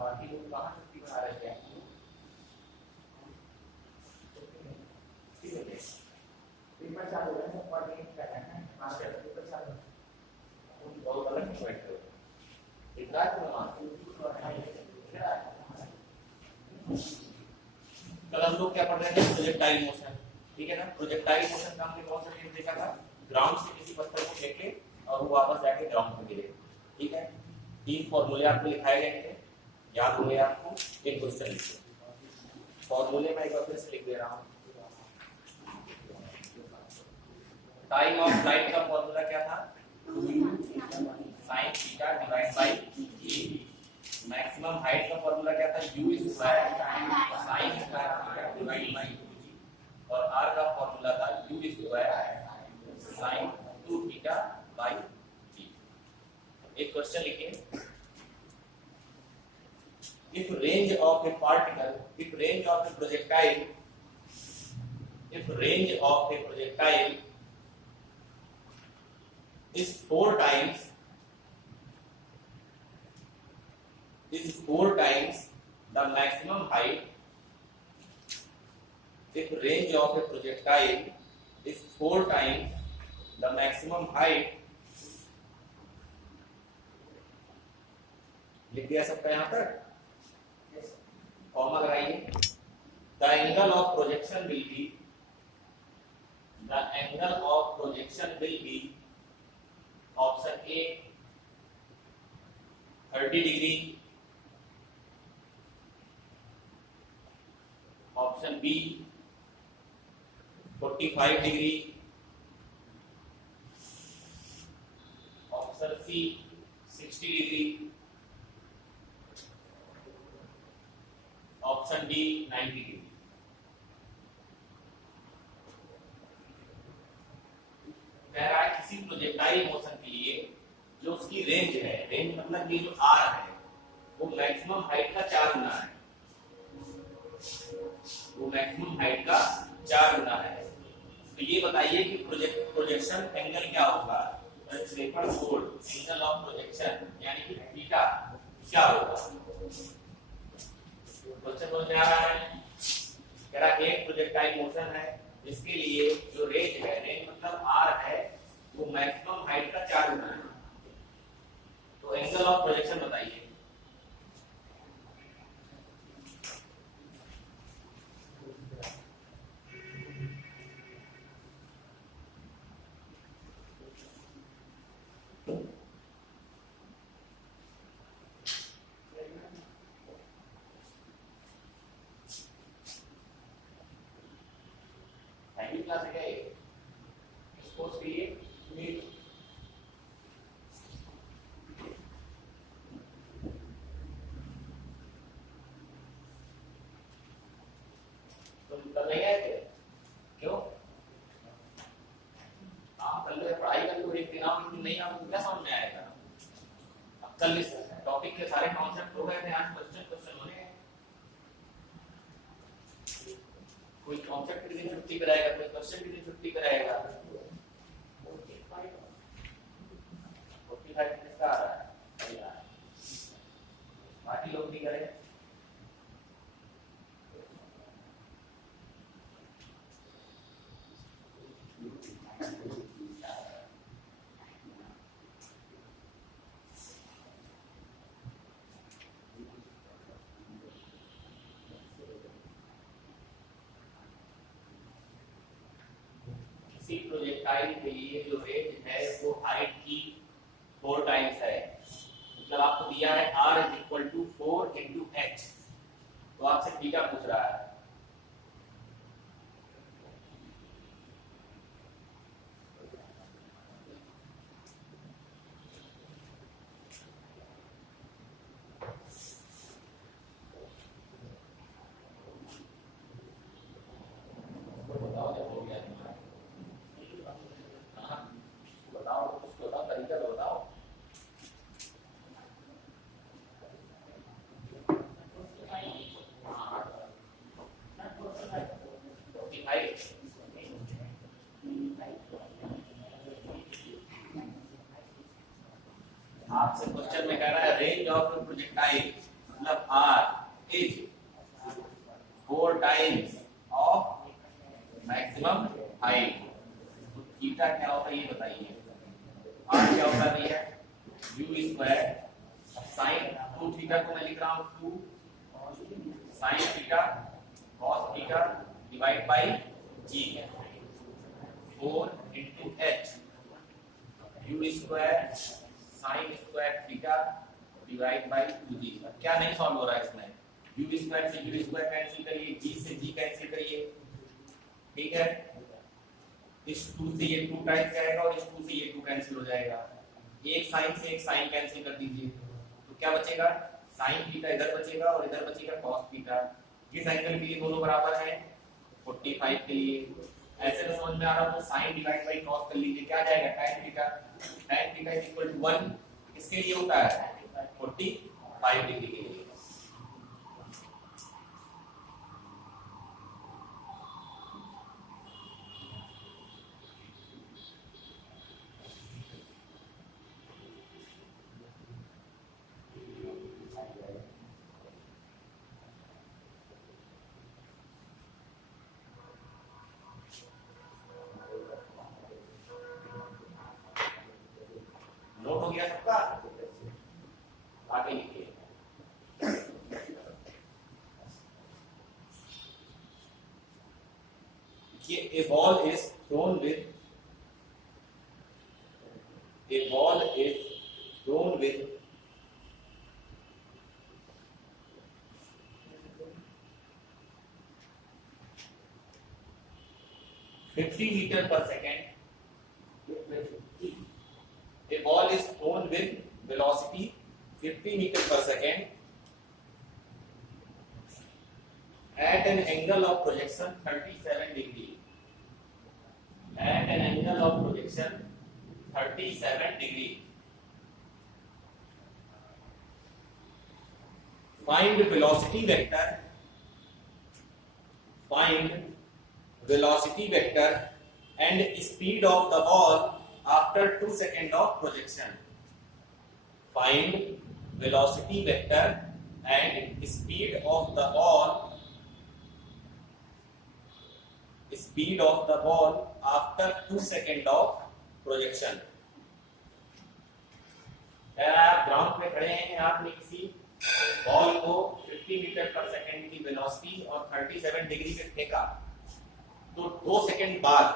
बाकी लोग कहाँ शक्ति बना रहे हैं? ठीक है, पेपर चालू है, सब पढ़ नहीं कर रहे हैं, मास्टर पेपर चालू है, उन बहुत अलग नहीं बैठते हो, इतना क्यों कल हम लोग क्या पढ़ रहे थे? प्रोजेक्टाइल मोशन, ठीक है ना। प्रोजेक्टाइल मोशन का हमने कौन सा टेक्निक देखा था? ग्राउंड से किसी पत्थर को फेंके और वो वापस जाके ग्राउंड पे गिरे, ठीक है। तीन फॉर्मूले आपको लिखाए गए थे, याद हुए आपको? एक क्वेश्चन लिखो, फॉर्मूले में एक बार फिर से लिख दे रहा हूँ। टाइम ऑफ फ्लाइट का फॉर्मूला क्या था? sin theta divide by e। Maximum height का फॉर्मूला क्या था? u square sin square theta divide by 2g। और r का फॉर्मूला था u square sin 2 theta by g। एक क्वेश्चन लिखिए, if range of a particle, if range of a projectile, if range of a projectile is 4 times the maximum height, if range of a projectile is 4 times the maximum height, लिख दिया सबका यहां तक? Comma लगाइए। The angle of projection will be, the angle of projection will be option A 30 degree, option B 45 degree, option C 60 degree, option D 90 degree. कह रहा है किसी प्रोजेक्टाइल मोशन के लिए जो उसकी रेंज है, रेंज मतलब ये जो आर है वो मैक्सिमम हाइट का 4 गुना है, वो मैक्सिमम हाइट का 4 गुना है। तो ये बताइए कि प्रोजेक्शन एंगल क्या होगा? Refer fold angle of projection यानी कि थीटा क्या होगा? क्वेश्चन समझ में आ रहा है? कह रहा एक प्रोजेक्टाइल मोशन है जिसके लिए जो रेंज है, रेंज मतलब आर है, वो मैक्सिमम हाइट का 4 गुना है। तो एंगल ऑफ प्रोजेक्शन बताइए। क्लास है क्या ये? स्पोर्ट्स के लिए तुम कल नहीं आए थे? क्यों? आप कल पढ़ाई कर लो, एक दिन आओ, एक दिन नहीं आओ, क्या समझ में आएगा? अब कल इस टॉपिक के सारे कॉन्सेप्ट हो गए थे, आज क्वेश्चन होने हैं। कोई कॉन्सेप्ट के दिन छुट्टी कराएगा, कोई क्वेश्चन के दिन छुट्टी कराएगा। 45 किसका आ रहा है? बाकी लोग भी करें। प्रोजेक्टाइल के लिए जो रेंज है वो हाइट की 4 टाइम्स है। मतलब आपको दिया है r = 4 × h, तो आपसे थीटा पूछ रहा है। आपसे क्वेश्चन में कह रहा है रेंज ऑफ प्रोजेक्टाइल मतलब r is 4 times of maximum height, तो थीटा क्या होता है ये बताइए। r क्या होता है भैया, u स्क्वायर साइन 2 थीटा को मैं लिख रहा हूँ 2 sine theta cos theta divide by g, 4 into h u square sine square theta divide by 2g। क्या नहीं सॉल्व हो रहा है इसमें, u स्क्वायर से u स्क्वायर कैंसिल करिए, g से g कैंसिल करिए, ठीक है। इस 2 से ये 2 टाइम्स जाएगा और इस 2 से ये 2 कैंसिल हो जाएगा, एक साइन से एक साइन कैंसिल कर दीजिए, तो क्या बचेगा, साइन थीटा इधर बचेगा और इधर बचेगा कॉस थीटा। किस एंगल के लिए दोनों बराबर हैं, 45 के लिए। ऐसे तो समझ में आ रहा हो तो साइन डिवाइड बाई कॉस कर लीजिए, क्या जाएगा tan theta, tan theta is equal to 1 किसके लिए होता है, 45 डिग्री के लिए। नोट हो गया सबका, आगे लिखिए। A ball is thrown with 50 meter per second. A ball is thrown with velocity 50 meter per second at an angle of projection 37 degree. At an angle of projection 37 degree. Find velocity vector. Find velocity vector and speed of the ball after 2 seconds of projection. Find velocity vector and speed of the ball. Speed of the ball after 2 seconds of projection. आप ground पे खड़े हैं, आपने किसी ball को 50 metre पर second की velocity और 37 डिग्री पे फेंका, तो 2 सेकंड बाद,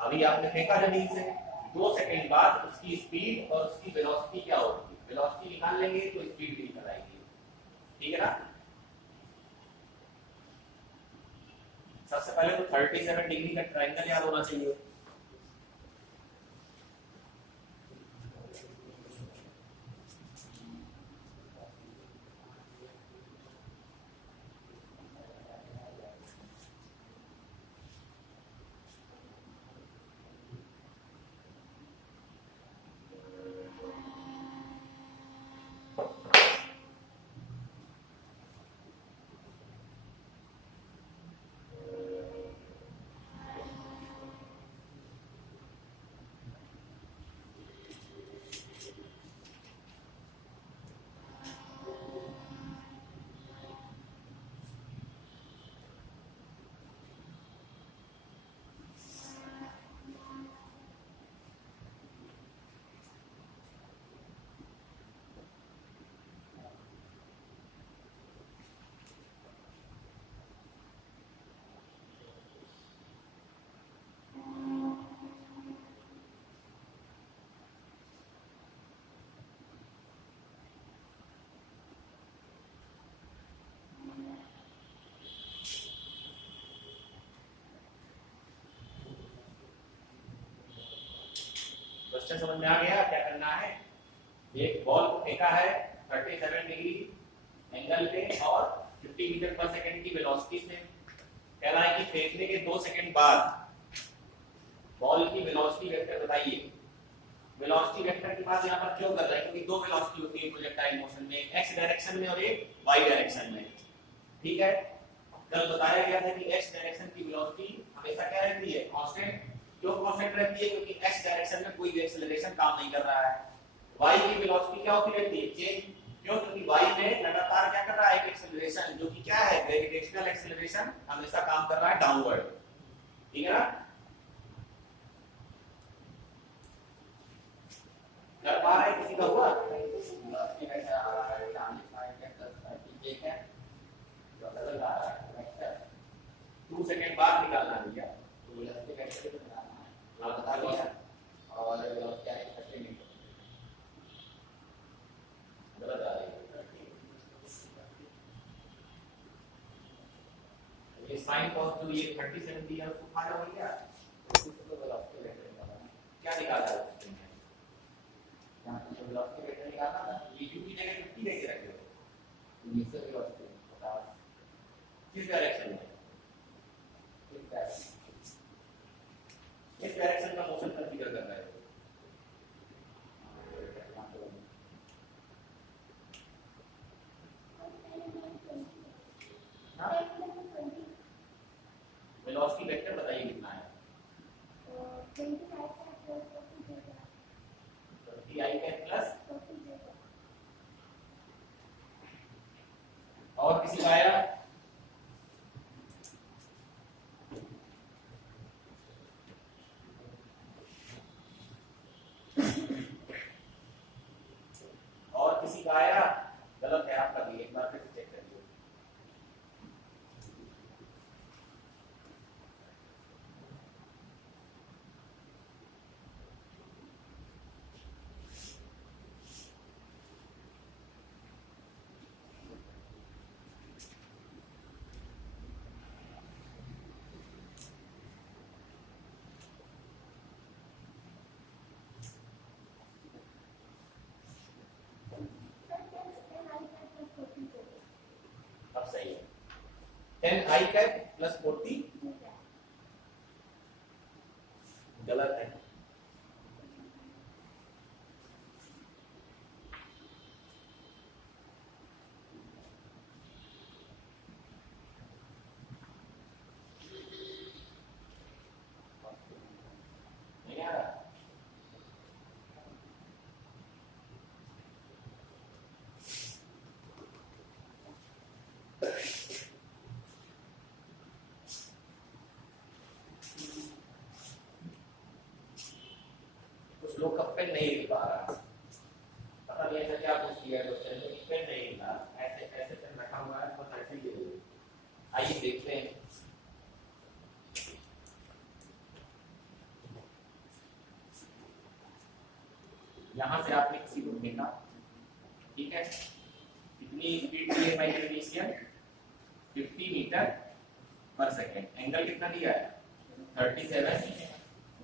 अभी आपने फेंका जमीन से, 2 सेकंड बाद उसकी स्पीड और उसकी वेलोसिटी क्या होगी, वेलोसिटी निकाल लेंगे तो स्पीड भी निकल आएगी, ठीक है ना। सबसे पहले तो 37 डिग्री का ट्रायंगल याद होना चाहिए। क्वेश्चन समझ में आ गया क्या करना है। एक बॉल को फेंका है 37 डिग्री एंगल पे और 50 मीटर पर सेकंड की वेलोसिटी से। कह रहा है कि फेंकने के 2 सेकंड बाद बॉल की वेलोसिटी वेक्टर बताइए। वेलोसिटी वेक्टर की बात यहाँ पर क्यों कर रहे हैं, क्योंकि 2 वेलोसिटी होती है प्रोजेक्टाइल मोशन में, एक्स डायरेक्शन में और एक वाई डायरेक्शन में, ठीक है। कल बताया गया था कि एक्स डायरेक्शन की वेलोसिटी हमेशा क्या रहती है, कांस्टेंट। क्यों कांस्टेंट रहती है, क्योंकि एक्स डायरेक्शन में कोई भी एक्सेलरेशन काम नहीं कर रहा है। वाई की वेलोसिटी क्या होती रहती है, चेंज। क्यों, क्योंकि वाई में लगातार क्या एक्सेलरेशन जो कि क्या है, ग्रेविटेशनल एक्सेलरेशन हमेशा काम कर रहा है डाउनवर्ड, ठीक है ना। कर पा रहे किसी का हुआ टू सेकेंड बाद निकालना है भैया, तो कैसे निकालना है आप बता दिया और क्या है 30 मिनट गलत आ रही है ये साइन कॉस जो ये 30 70 है उसको खा जाओगे क्या, तो गलत क्या निकाला है यहाँ पे वेलोसिटी वेक्टर निकालना था, ये u की जगह 50 कैसे रखे हो, इनिशियल वेलोसिटी 50 किस डायरेक्शन में, इस डायरेक्शन का मोशन कंसीडर करना है। वेलोसिटी वेक्टर बताइए कितना है, 20i का प्लस और किसी का आया, और किसी का आया, गलत है आपका भी, एक बार फिर चेक करिए। अब सही है, 10i कैप प्लस 40 गलत है, नहीं आ रहा, कुछ लोग का पेन नहीं लिख पा रहा, पता नहीं ऐसा क्या कुछ किया क्वेश्चन में, पेन नहीं लिखा, ऐसे ऐसे पेन रखा हुआ है बस ऐसे ही दे, आइए देखते हैं। यहां से आपने किसी को देखा, ठीक है, कितनी स्पीड दी है मैग्नेटिशियन 50 मीटर पर सेकेंड, एंगल कितना दिया है 37,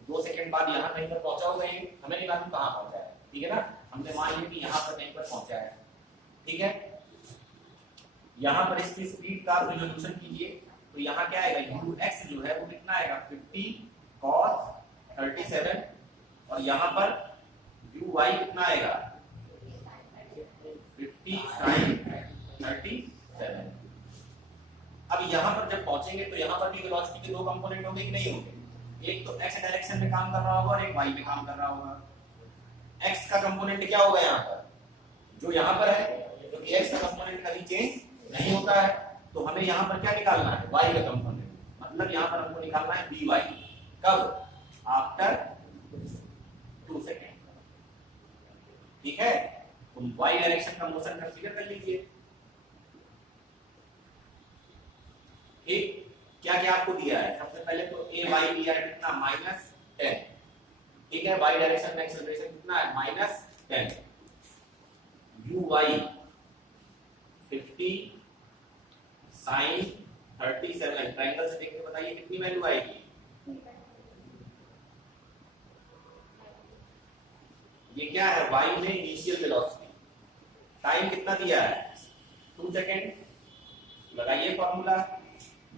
2 सेकंड बाद यहाँ कहीं पर पहुंचा होगा, हमें नहीं मालूम कहाँ पहुंचा है, ठीक है ना, हमने मान लिया कि यहाँ पर कहीं पर पहुंचा है, ठीक है। यहाँ पर इसकी स्पीड का रिजोल्यूशन कीजिए, तो यहाँ क्या आएगा ux जो है वो कितना आएगा 50 cos 37 और यहाँ पर uy कितना आएगा 50 sin 37। अब यहाँ पर जब पहुंचेंगे तो यहाँ पर भी वेलोसिटी के दो कंपोनेंट होंगे कि नहीं होंगे, एक तो x डायरेक्शन में काम कर रहा होगा और एक y में काम कर रहा होगा। x का कंपोनेंट क्या होगा यहाँ पर, जो यहाँ पर है, क्योंकि x का कंपोनेंट कभी चेंज नहीं होता है, तो हमें यहाँ पर क्या निकालना है y का कंपोनेंट, मतलब यहाँ पर हमको निकालना है by, कब आफ्टर 2 सेकेंड, ठीक है। तुम y डायरेक्शन का मोशन कंसीडर कर लीजिए, ठीक। क्या क्या आपको दिया है, सबसे पहले तो a y दिया है कितना -10, ठीक है, y डायरेक्शन में एक्सेलरेशन कितना है -10, u y 50 sin 37, ट्रायंगल से देख के बताइए कितनी वैल्यू आएगी, ये क्या है y में इनिशियल वेलोसिटी, टाइम कितना दिया है 2 सेकेंड, लगाइए formula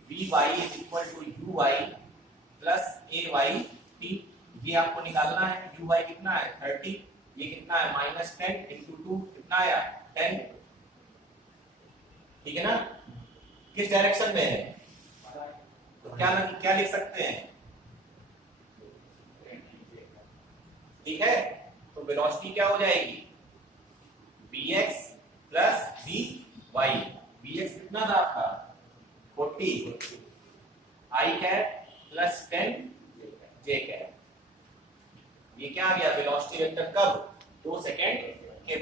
vy is equal to uy plus ayt, ये आपको निकालना है, uy कितना है 30, ये कितना है -10 into 2 कितना आया 10, ठीक है ना। किस डायरेक्शन में है, तो क्या लिख सकते हैं, ठीक है, तो वेलोसिटी क्या हो जाएगी bx plus vy, bx कितना था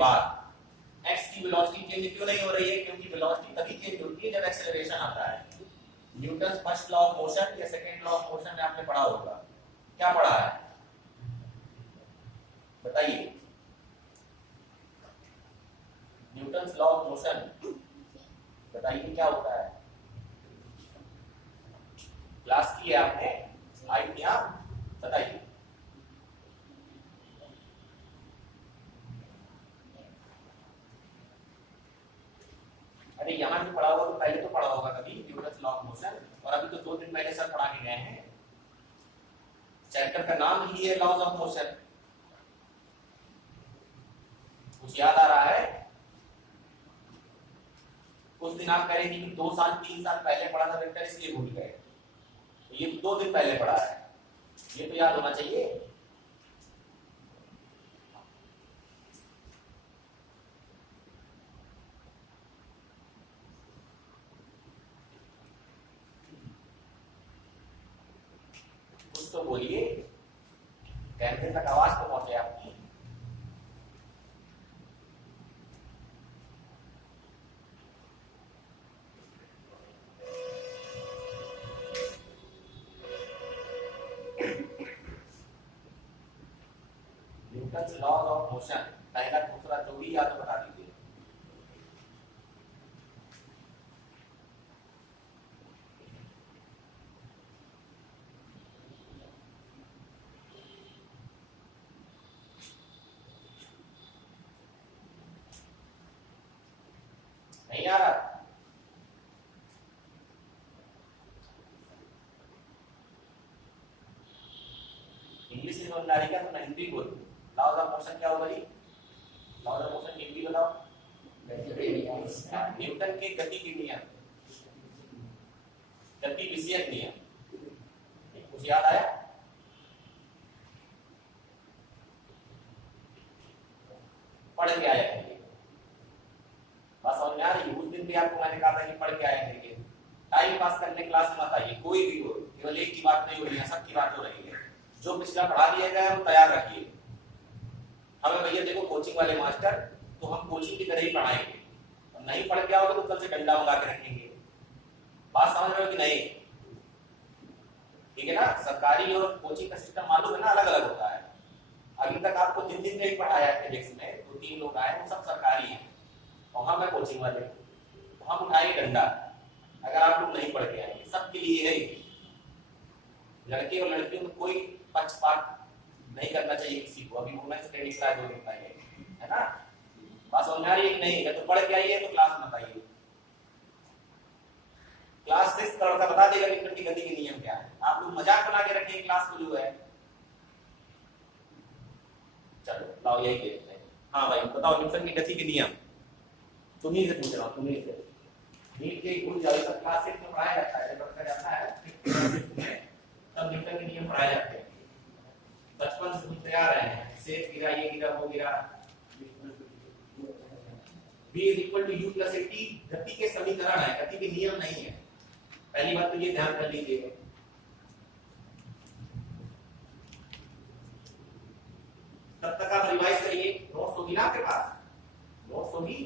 बाद x की वेलोसिटी चेंज क्यों नहीं हो रही है? क्योंकि वेलोसिटी तभी चेंज होती है जब एक्सेलरेशन आता है। Newton first law of motion या सेकंड लॉ ऑफ मोशन में आपने पढ़ा होगा। क्या पढ़ा है बताइए? न्यूटन लॉ ऑफ मोशन बताइए क्या होता है? क्लास की है आपने? आई थी आप? बताइए। अरे यहाँ भी पढ़ा होगा तो पहले तो पढ़ा होगा कभी न्यूटन लॉ ऑफ मोशन, और अभी तो 2 दिन पहले सर पढ़ा के गए हैं। चैप्टर का नाम ही है लॉज ऑफ मोशन। कुछ याद आ रहा है? कुछ दिन आप करेंगे कि 2 साल 3 साल पहले पढ़ा था वेक्टर इसलिए भूल गए, तो ये 2 दिन पहले पढ़ा है, ये तो याद होना चाहिए। कुछ तो बोलिए, कैमरे तक आवाज तो पहुंचे आपकी। न्यूटन लॉज ऑफ मोशन पहला दूसरा जो भी याद बता दीजिए। नहीं आ रहा? इंग्लिश में बोलना है क्या? तो मैं हिंदी बोलूं। लॉज ऑफ मोशन क्या होगा जी? लॉज ऑफ मोशन हिंदी बताओ। न्यूटन के गति के नियम, गति विषयक नियम। कुछ याद आया? पढ़ के आया करिए, बस समझ में आ रही है? उस दिन भी आपको मैंने कहा था कि पढ़ के आया करिए। टाइम पास करने क्लास में मत आइए, कोई भी हो, केवल एक की बात नहीं हो रही है, सबकी बात हो रही है। जो पिछला पढ़ा दिया गया है वो तैयार रखिए। हमें भैया देखो कोचिंग वाले मास्टर, तो हम कोचिंग की तरह ही पढ़ाएंगे, और नहीं पढ़ के आओगे तो कल से डंडा मंगा के रखेंगे। बात समझ रहे हो कि नहीं? ठीक है ना? सरकारी और कोचिंग का सिस्टम मालूम है ना, अलग अलग होता है। अभी तक आपको जिन दिन नहीं पढ़ाया है फिजिक्स में, तो 3 लोग आए वो सब सरकारी हैं, और हम है कोचिंग वाले, तो हम उठाएंगे डंडा अगर आप लोग नहीं पढ़ के आएंगे। सबके लिए है, लड़के और लड़कियों में कोई पक्षपात नहीं करना चाहिए किसी को। अभी वुमेन्स ट्रेनिंग क्लास 2 दिन पहले, है ना? बात समझ में आ रही है कि नहीं? अगर तो पढ़ के आइए तो क्लास मत आइए। क्लास 6 लड़का बता देगा न्यूटन की गति के नियम क्या है। आप लोग मजाक बना के रखेंगे क्लास को जो है। चलो लाओ यही देखते हैं। हाँ भाई बताओ न्यूटन की गति के नियम। तुम्ही से पूछ रहा हूँ, तुम्ही से। नीट के भूल जाओ, सब क्लास 6 में पढ़ाया जाता है, बढ़ता जाता है तब न्यूटन के नियम पढ़ाए जाते हैं। बचपन से सुनते आ रहे हैं, सेब गिरा, ये गिरा, वो गिरा। v is equal to u plus at, गति के समीकरण है, गति के नियम नहीं है। पहली बात तो ये ध्यान कर लीजिए। तब तक आप रिवाइज करिए, नोट्स होगी ना आपके पास? नोट्स होगी,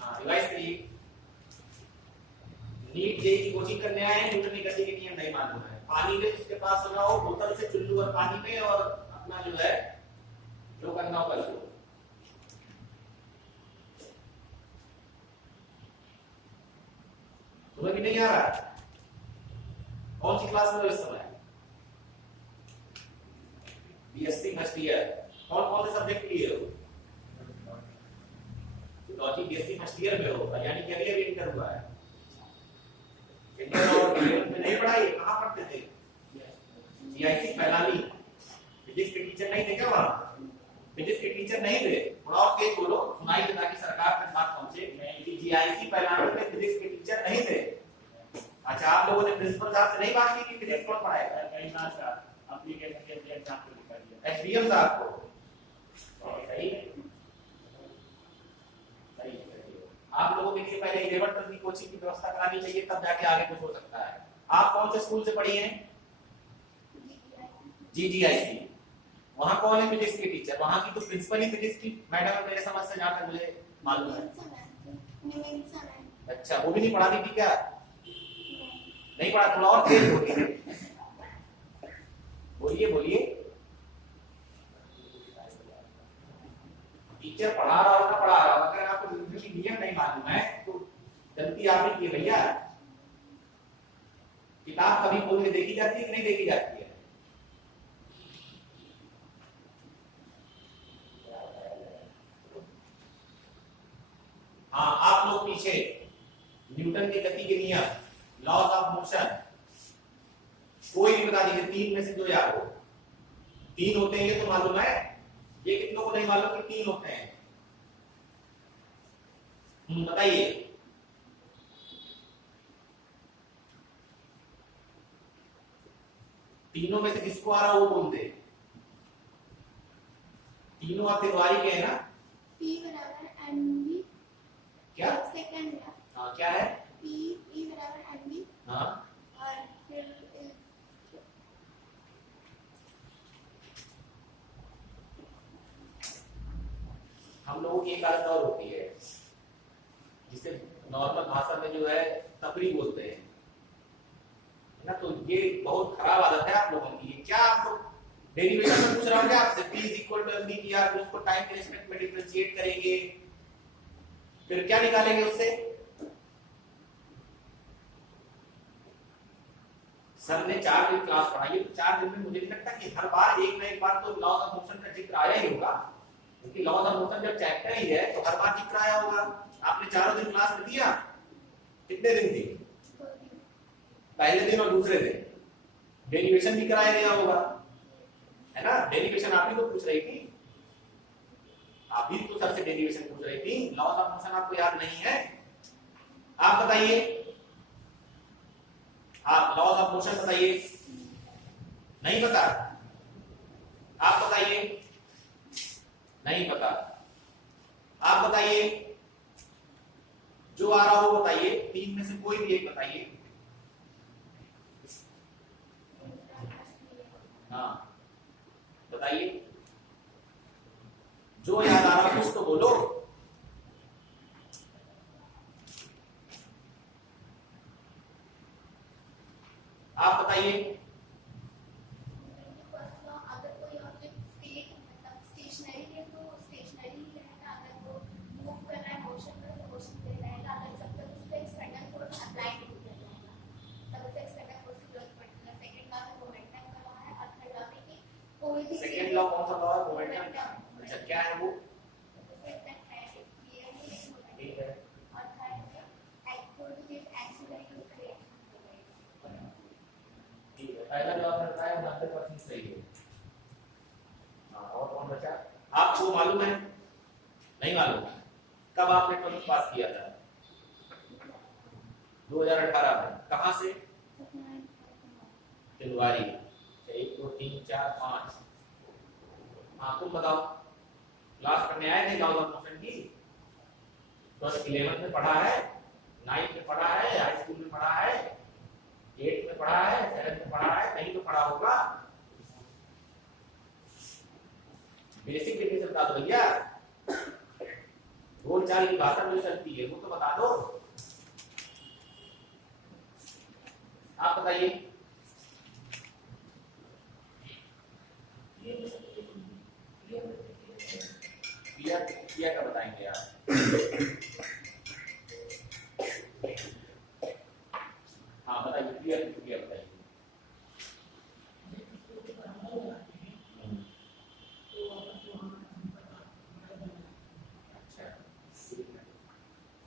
हाँ रिवाइज करिए। नीट जेईई की कोचिंग करने आए हैं, न्यूटन की गति के नियम नहीं मालूम है। पानी में जिसके पास होना हो, बोतल से चुल्लू और पानी में, और अपना जो है जो करना हो कर लो। तुम्हें भी नहीं आ रहा? कौन सी क्लास में हो इस समय? BSc first year. कौन कौन से सब्जेक्ट लिए हो? लॉजिक बीएससी फर्स्ट ईयर में हो, यानी कि अगले इंटर हुआ है। इंटर और 11th में नहीं पढ़ाई, कहाँ पढ़ते थे? जीआईसी फैलानी। फिजिक्स के टीचर नहीं थे क्या वहाँ? फिजिक्स के टीचर नहीं थे? थोड़ा और तेज बोलो, सुनाई दे ताकि सरकार तक बात पहुंचे। जीआईसी फैलानी में फिजिक्स के टीचर नहीं थे। अच्छा, आप लोगों ने प्रिंसिपल साहब से नहीं बात की कि फिजिक्स कौन पढ़ाएगा? एचबीएम साहब को। सही है, सही है। आप लोगों के लिए पहले 11 तक की कोचिंग की व्यवस्था करानी चाहिए, तब जाके आगे कुछ हो सकता है। आप कौन से स्कूल से पढ़ी हैं? जीजीआईसी। वहां कौन है फिजिक्स की टीचर? वहां की तो प्रिंसिपल ही फिजिक्स की मैडम है मेरे समझ से, जहां तक मुझे मालूम है। अच्छा, वो भी नहीं पढ़ाती थी क्या? नहीं पढ़ा, थोड़ा और तेज बोलिए, बोलिए बोलिए। टीचर पढ़ा रहा होगा, पढ़ा रहा होगा, अगर आपको नियम नहीं मालूम है तो गलती आपने की भैया। किताब कभी खोल के देखी जाती है कि नहीं देखी जाती है? हाँ, आप लोग पीछे न्यूटन के गति के नियम, लॉज ऑफ मोशन, कोई नहीं बता दीजिए, तीन में से जो याद हो। तीन होते हैं ये तो मालूम है, ये कितनों को नहीं मालूम कि तीन होते हैं? बताइए। तीनों में से किसको आ रहा वो बोल दे। तीनों आप तिरवारी के है ना? P बराबर mv क्या? सेकंड। हाँ, क्या है? P बराबर mv। हाँ, और फिर हम लोगों की एक आदत और होती है जिसे नॉर्मल भाषा में जो है तफरी बोलते हैं, है ना? तो ये बहुत खराब आदत है आप लोगों की। क्या आप लोग डेरिवेशन में पूछ रहा हूँ क्या आपसे? p इक्वल टू mv किया, फिर उसको टाइम के रिस्पेक्ट में डिफरेंशिएट करेंगे, फिर क्या निकालेंगे उससे? सर ने 4 दिन क्लास पढ़ाई है, तो 4 दिन में मुझे नहीं लगता कि हर बार एक ना एक बार तो लॉज ऑफ मोशन का जिक्र आया ही होगा, क्योंकि लॉज ऑफ मोशन जब चैप्टर ही है तो हर बार जिक्र आया होगा। आपने 4 दिन क्लास में दिया, कितने दिन दी? पहले दिन और दूसरे दिन डेरिवेशन भी कराया गया होगा, है ना? डेरिवेशन आप ही तो पूछ रही थी, आप ही तो सर से डेरिवेशन पूछ रही थी। लॉज ऑफ मोशन आपको याद नहीं है? आप बताइए, आप लॉज ऑफ मोशन बताइए। नहीं पता? आप बताइए। नहीं पता? आप बताइए, जो आ रहा हो बताइए, तीन में से कोई भी एक बताइए। हाँ बताइए, जो याद आ रहा है कुछ तो बोलो। आप बताइए। अगर कोई ऑब्जेक्ट स्टेशनरी है तो स्टेशनरी ही रहेगा, अगर वो मूव कर रहा है मोशन में तो मोशन पे रहेगा, अगर जब तक उस पे एक्सटर्नल फोर्स अप्लाई नहीं किया जाएगा तब उसे एक्सटर्नल फोर्स की जरूरत पड़ती है। सेकंड लॉ तो मोमेंटम का लॉ है, और थर्ड लॉ है कि कोई भी सेकंड लॉ कौन सा लॉ है? मोमेंटम। अच्छा, क्या है वो? ठीक है। और थर्ड है कोई भी चीज एक्चुअली यूज करें। ठीक है, पहला जो आपने बताया 90% सही है। हाँ, और कौन बचा? आपको मालूम है? नहीं मालूम? कब आपने 12th पास किया था? 2018 में। कहाँ से? तिलवारी। 1 2 3 4 5। हाँ, तुम बताओ, क्लास करने आए थे लॉज ऑफ मोशन की? क्लास 11th में पढ़ा है, 9th में पढ़ा है, हाई स्कूल में पढ़ा है, 8th में पढ़ा है, 7th में पढ़ा है, कहीं तो पढ़ा होगा। बेसिक डिफिनेशन बता दो भैया, बोल चाल की भाषा जो चलती है वो तो बता दो। आप बताइए। क्रिया का बताएंगे आप? हाँ बताइए, क्रिया बताइए। अच्छा,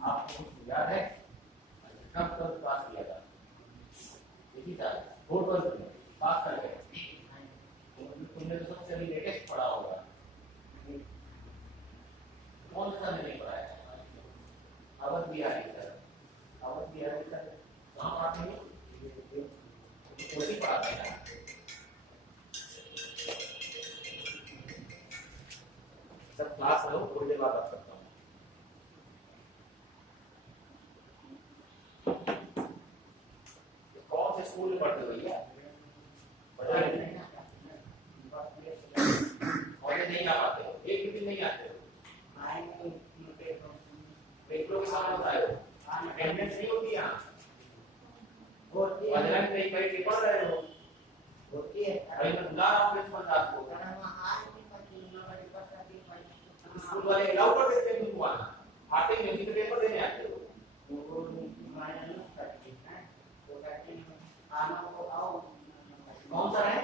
आपको याद है कब कब पास किया था? इसी साल 4th में पास कर गए। तुमने तो सबसे अभी लेटेस्ट पढ़ा होगा। कौन सा नहीं पढ़ा है? अवध बिहारी सर। अवध बिहारी सर कहाँ पढ़ाते हैं? कोई पढ़ाते हैं ना? सब क्लास में हो, थोड़ी देर बाद बात करता हूँ। कौन से स्कूल में पढ़ते हो भैया? बताइए। के सामने होता है अटेंडेंस नहीं होती यहाँ होती है वजन नहीं भाई कि पढ़ रहे हो होती है भाई मैं बुला रहा हूँ प्रिंसिपल साहब को स्कूल वाले अलाउ कर देते हैं तुमको आना आते ही म्यूजिक पेपर देने आते हो कौन सा है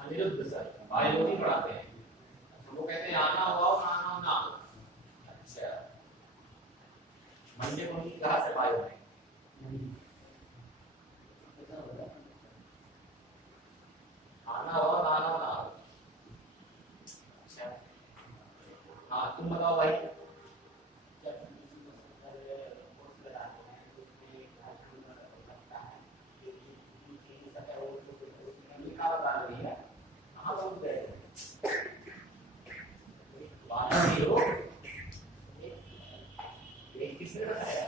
अनिरुद्ध सर बायोलॉजी पढ़ाते हैं वो कहते हैं आना हुआ और ना आना हो ना हो। अच्छा मंडे को उनकी क्लास है बायो में आना हो ना आना हो ना हो। अच्छा हाँ तुम बताओ भाई क्या बता रही है कहाँ पहुंच गए बाहर हो ये किसने बताया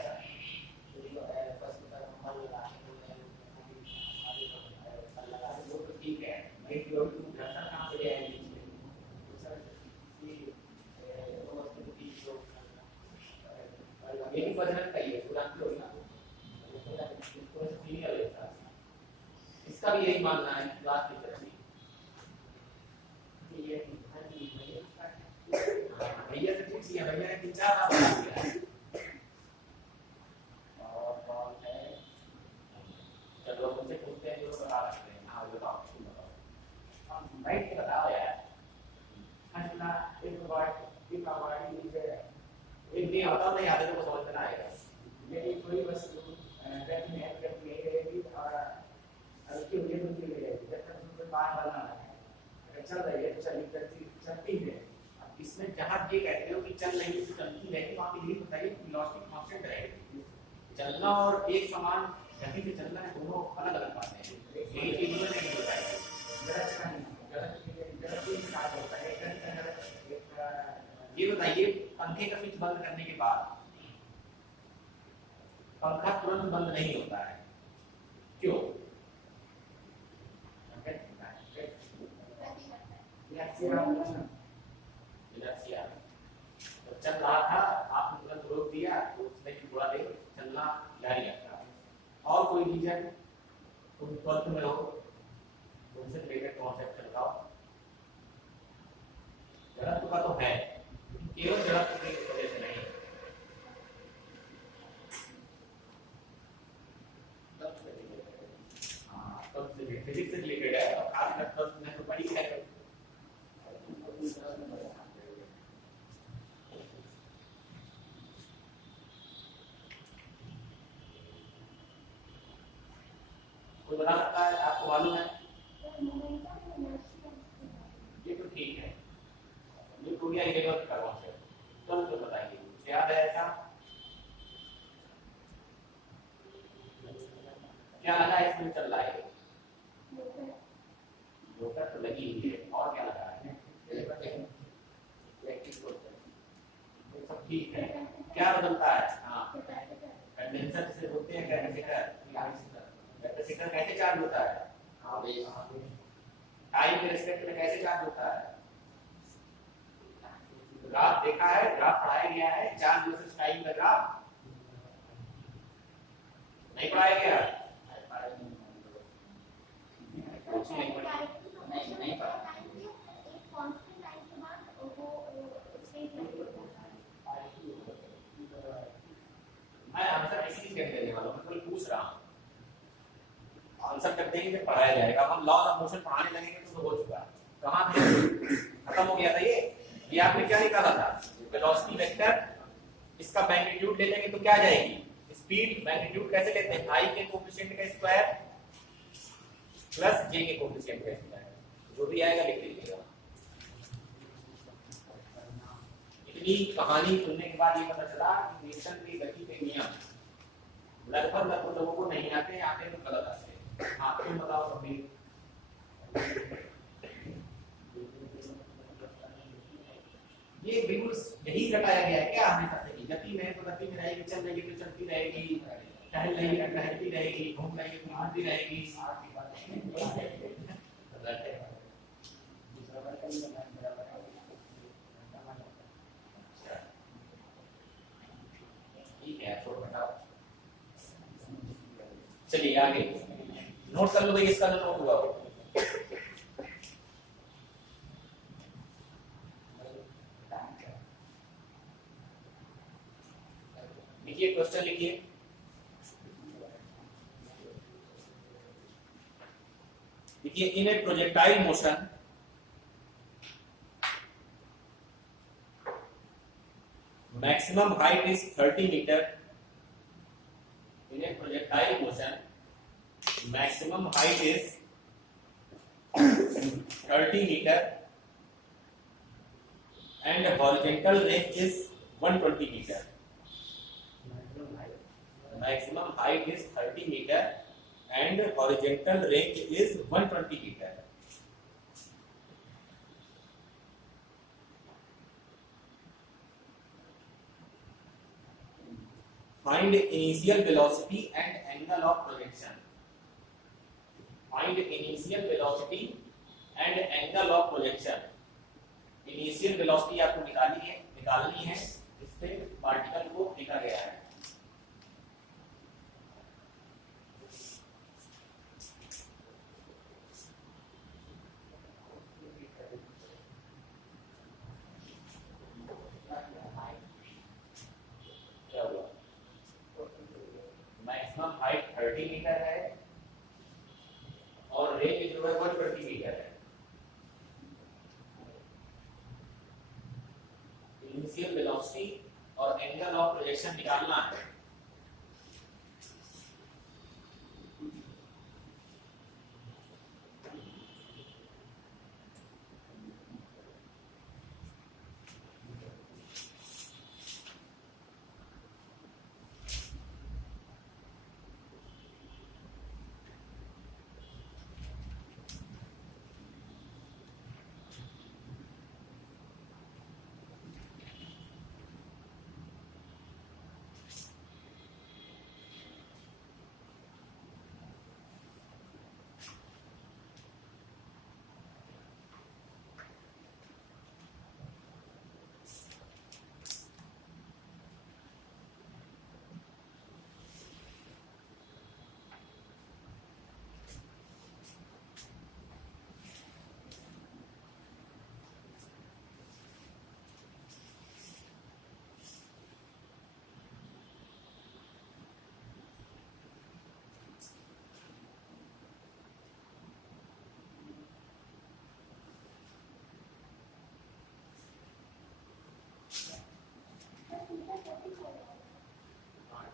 वो तो ठीक है एक जो तुम घटना कहाँ से ले आएगी ये भी बदलना चाहिए तुरंत हो ना इसको सीनियर है इसका भी यही मानना है क्लास टीचर भैया से पूछिए भैया ने 3-4 बार बता दिया है और कौन है चलो उनसे पूछते हैं जो बता सकते हैं हाँ बताओ तुम बताओ राइट से बताओ यार एक भी बताओ नहीं आते तो समझ में ना आएगा मेरी कोई वस्तु गति में गति नहीं रहेगी और उसकी उम्मीद उनकी नहीं रहेगी जब तक उसको बार बनाना है अगर चल रही है तो चली गति चलती है इसमें जहां ये कहते हो कि चल रही है तो चलती रहेगी वहां पे यही बताइए कि वेलोसिटी कांस्टेंट रहेगी चलना और एक समान गति से चलना है दोनों अलग अलग बातें हैं यही चीज में नहीं बताएगी गलत का नहीं गलत के साथ होता है ये बताइए पंखे का स्विच बंद करने के बाद पंखा तुरंत बंद नहीं होता है क्यों इनर्शिया तो चल रहा था आपने तुरंत रोक दिया तो उसने भी थोड़ा देर चलना जारी रखा और कोई रीजन तुम 12th में हो तुमसे रिलेटेड कॉन्सेप्ट चलता हो जड़त्व का तो है केवल जड़त्व की वजह से नहीं तब से फिजिक्स से रिलेटेड है और खास कर तब में तो पढ़ी है कोई बता सकता है आपको मालूम है ये तो ठीक है ये तो या इलेक्ट्रिक का कॉन्सेप्ट तो बताइए याद है ऐसा क्या लगा इसमें चल रहा है मोटर तो लगी हुई है और क्या लगा है इलेक्ट्रिक सब ठीक है क्या बदलता है हाँ कंडेंसर से होते हैं कैपेसिटर कैसे चार्ज होता है टाइम के रिस्पेक्ट में कैसे चार्ज होता है ग्राफ देखा है ग्राफ पढ़ाया गया है चार्ज वर्सेस टाइम का ग्राफ नहीं पढ़ाया गया नहीं पढ़ा मैं आंसर इसी के देने वाला हूं मैं पूछ रहा हूं आंसर कर देंगे फिर पढ़ाया जाएगा हम लॉज ऑफ मोशन पढ़ाने लगेंगे तो हो चुका कहां थे खत्म हो गया था ये आपने क्या निकाला था वेलोसिटी वेक्टर इसका मैग्नीट्यूड ले लेंगे तो क्या जाएगी स्पीड मैग्नीट्यूड कैसे लेते हैं आई के कोएफिशिएंट का स्क्वायर प्लस जे के कोएफिशिएंट का स्क्वायर जो भी आएगा लिख लीजिएगा इतनी कहानी सुनने के बाद ये पता चला कि न्यूटन की गति के नियम लगभग लोगों को नहीं आते आते तो गलत आते हाँ तुम बताओ कभी ये बिल्कुल यही रटाया गया है क्या हमेशा से गति में तो गति में रहेगी चल रही है तो चलती रहेगी टहल रही है टहलती रहेगी घूम रही है तो घूमती रहेगी चलिए आगे नोट कर लो भाई, इसका जो नोट हुआ वो। लिखिए क्वेश्चन लिखिए। देखिए in a projectile motion maximum height is 30 meter. In a projectile motion maximum height is 30 meter and horizontal range is 120 meter. Maximum height is 30 meter and horizontal range is 120 meter. Find initial velocity and angle of projection. Find initial velocity and angle of projection. Initial velocity आपको निकालनी है, इससे particle को लिखा गया है। क्या हुआ? मैक्सिमम हाइट 30 मीटर है और रेंज जो है 120 मीटर है। इनिशियल वेलोसिटी और एंगल ऑफ प्रोजेक्शन निकालना है।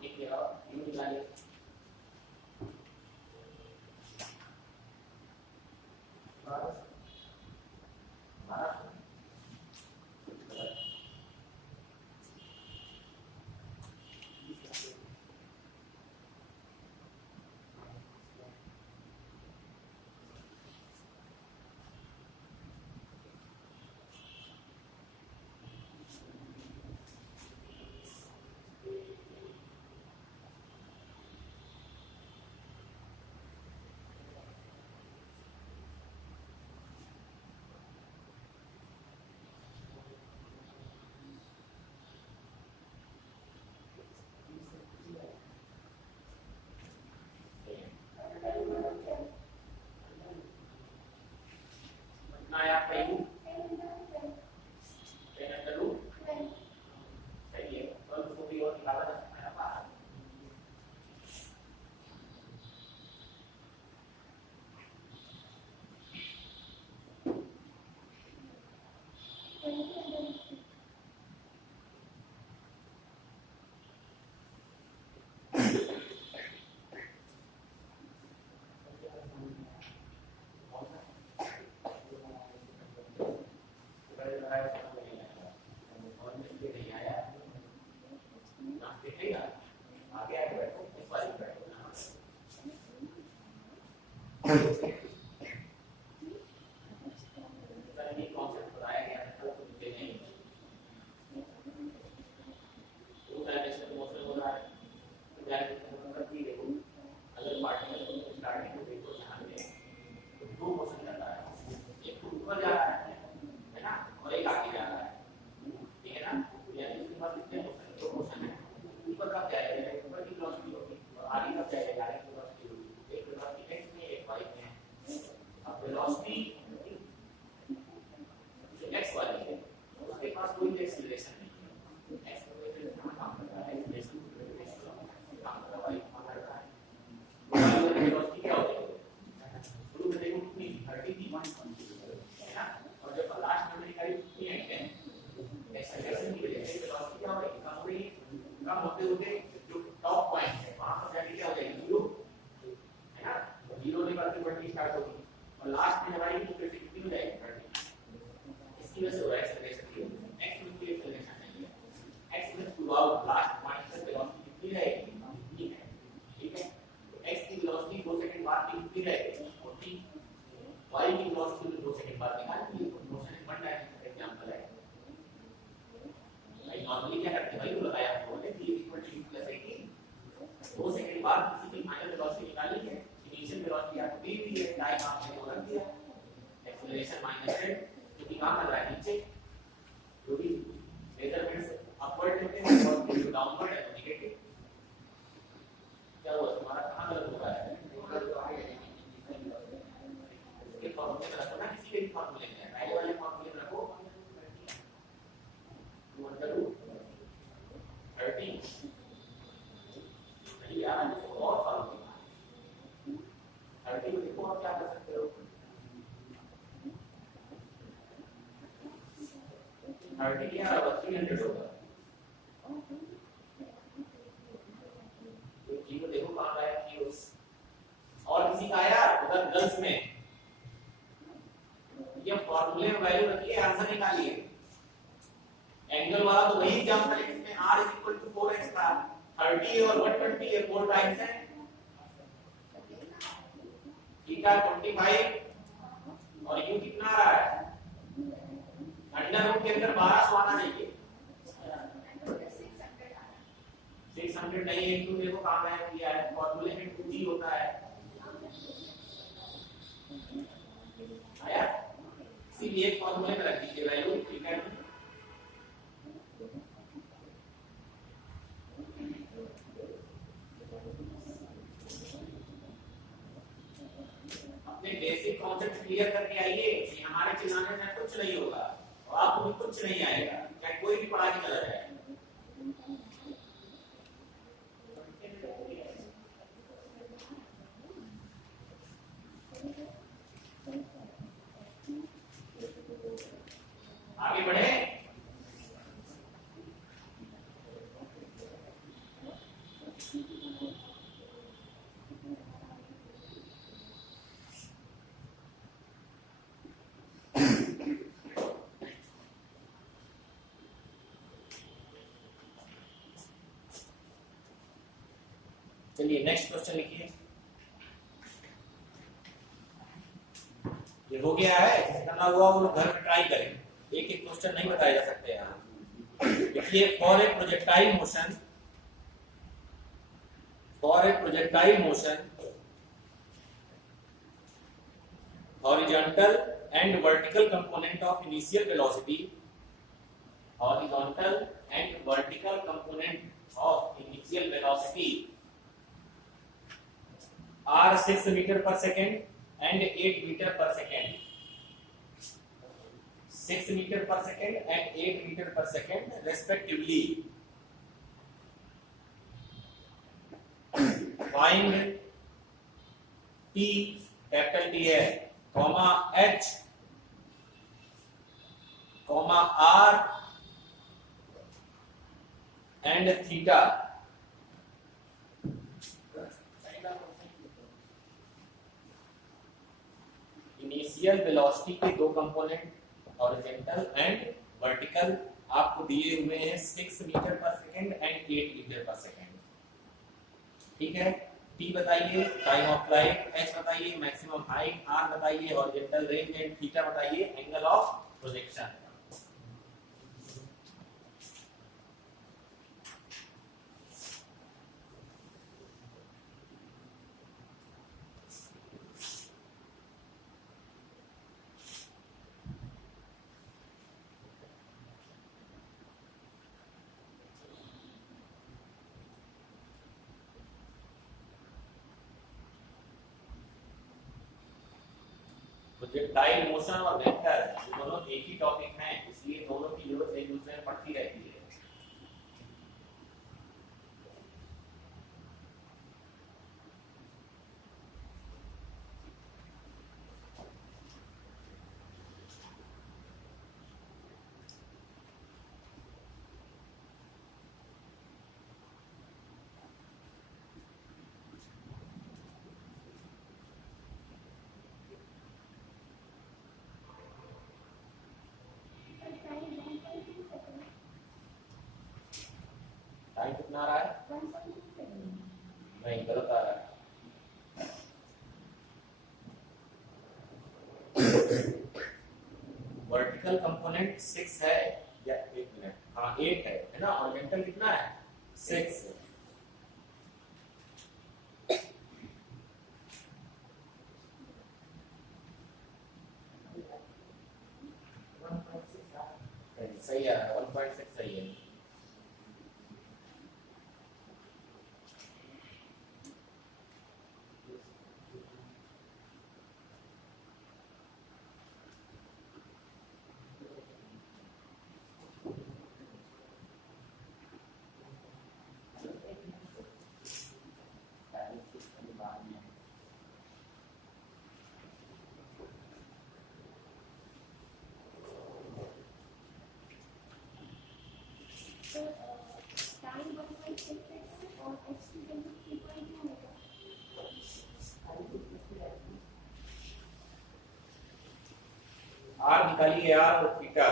ठीक है, और यू निकालिए। कितना है आपका यू? 10 under root. सही है, तो उसको भी और निकाला जा सकता है बाहर। ऊपर कब जाएगा, ऊपर की वेलोसिटी होगी और आगे कब जाएगा, आगे की वेलोसिटी होगी। होते जो टॉप पॉइंट है वहां पर जाके क्या हो जाएगी जीरो, है ना, जीरो के बाद बढ़नी स्टार्ट होगी और लास्ट में हमारी तो फिर से कितनी हो जाएगी बढ़नी। इसकी वजह से हो रहा है एक्सेलरेशन की एक्स में कोई एक्सेलरेशन नहीं है, एक्स में थ्रू आउट लास्ट पॉइंट तक वेलोसिटी कितनी रहेगी इतनी है, ठीक है। एक्स की वेलोसिटी 2 सेकंड बाद की कितनी रहेगी 40, वाई की वेलोसिटी 2 सेकंड बाद निकालनी है, मोशन इन वन डायरेक्शन का एग्जांपल है। भाई नॉर्मली क्या करते हैं भाई, वो लगाया हम लोगों ने v equal to u plus a की 2 सेकंड बाद किसी की फाइनल वेलोसिटी निकालनी है, इनिशियल वेलोसिटी आपको दी हुई है, टाइम आपने वो रख दिया, एक्सेलरेशन माइनस है क्योंकि कहां लग रहा है नीचे, जो भी मेजरमेंट्स अपवर्ड लेते हैं और जो डाउनवर्ड है तो नेगेटिव। क्या हुआ तुम्हारा कहां गलत हो रहा है, इसके फॉर्मूले में रखो ना, किसी के भी फॉर्मूले में पहले वाले फॉर्मूले में रखो 2/30 नहीं यार इसको और सॉल्व करना 30 को देखो आप क्या कर सकते हो, 30 क्या होगा 300 होगा, तो जीरो देखो कहां आया जीरो, और किसी का आया उधर गर्ल्स में, ये फॉर्मूले में वैल्यू रखिए आंसर निकालिए, एंगल वाला तो वही एग्जांपल है इसमें r = 4x था, 30 और 120 ये 4 टाइम्स है, थीटा 25 और u कितना आ रहा है, अंडर रूट के अंदर 1200 आना चाहिए, 600 नहीं है, क्यों देखो कहां गया किया है, फॉर्मूले में 2g होता है, आया इसीलिए फॉर्मूले में रख दीजिए वैल्यू, ठीक है। अपने बेसिक कॉन्सेप्ट क्लियर करके आइए, हमारे चिल्लाने से कुछ नहीं होगा और आपको भी कुछ नहीं आएगा, चाहे कोई भी पढ़ा के चला जाए। आगे बढ़े, चलिए नेक्स्ट क्वेश्चन लिखिए, ये हो गया है, करना हुआ वो घर में ट्राई करें, एक एक क्वेश्चन नहीं बताए जा सकते यहाँ। देखिए for a projectile motion horizontal and vertical component of initial velocity are 6 meter per second and 8 meter per second, 6 meter per second and 8 meter per second respectively. Find T, capital T है, comma H, comma R and theta. Initial velocity के दो component horizontal and vertical आपको दिए हुए हैं 6 metre पर second and 8 metre पर second, ठीक है। टी बताइए टाइम ऑफ फ्लाइट, एच बताइए मैक्सिमम हाइट, आर बताइए हॉरिजॉन्टल रेंज एंड थीटा बताइए angle of projection. Projectile motion और वेक्टर दोनों एक ही टॉपिक हैं, इसलिए दोनों की जरूरत एक दूसरे में पड़ती रहती है। टाइम कितना आ रहा है? 1.27 नहीं, गलत आ रहा है। वर्टिकल कंपोनेंट 6 है या 1 मिनट, हाँ 8 है ना, हॉरिजॉन्टल कितना है? 6। सही है, 1.6 सही है। तो टाइम 1.6 है और h की वैल्यू 3.2 होगा। आर निकालिए, आर और थीटा।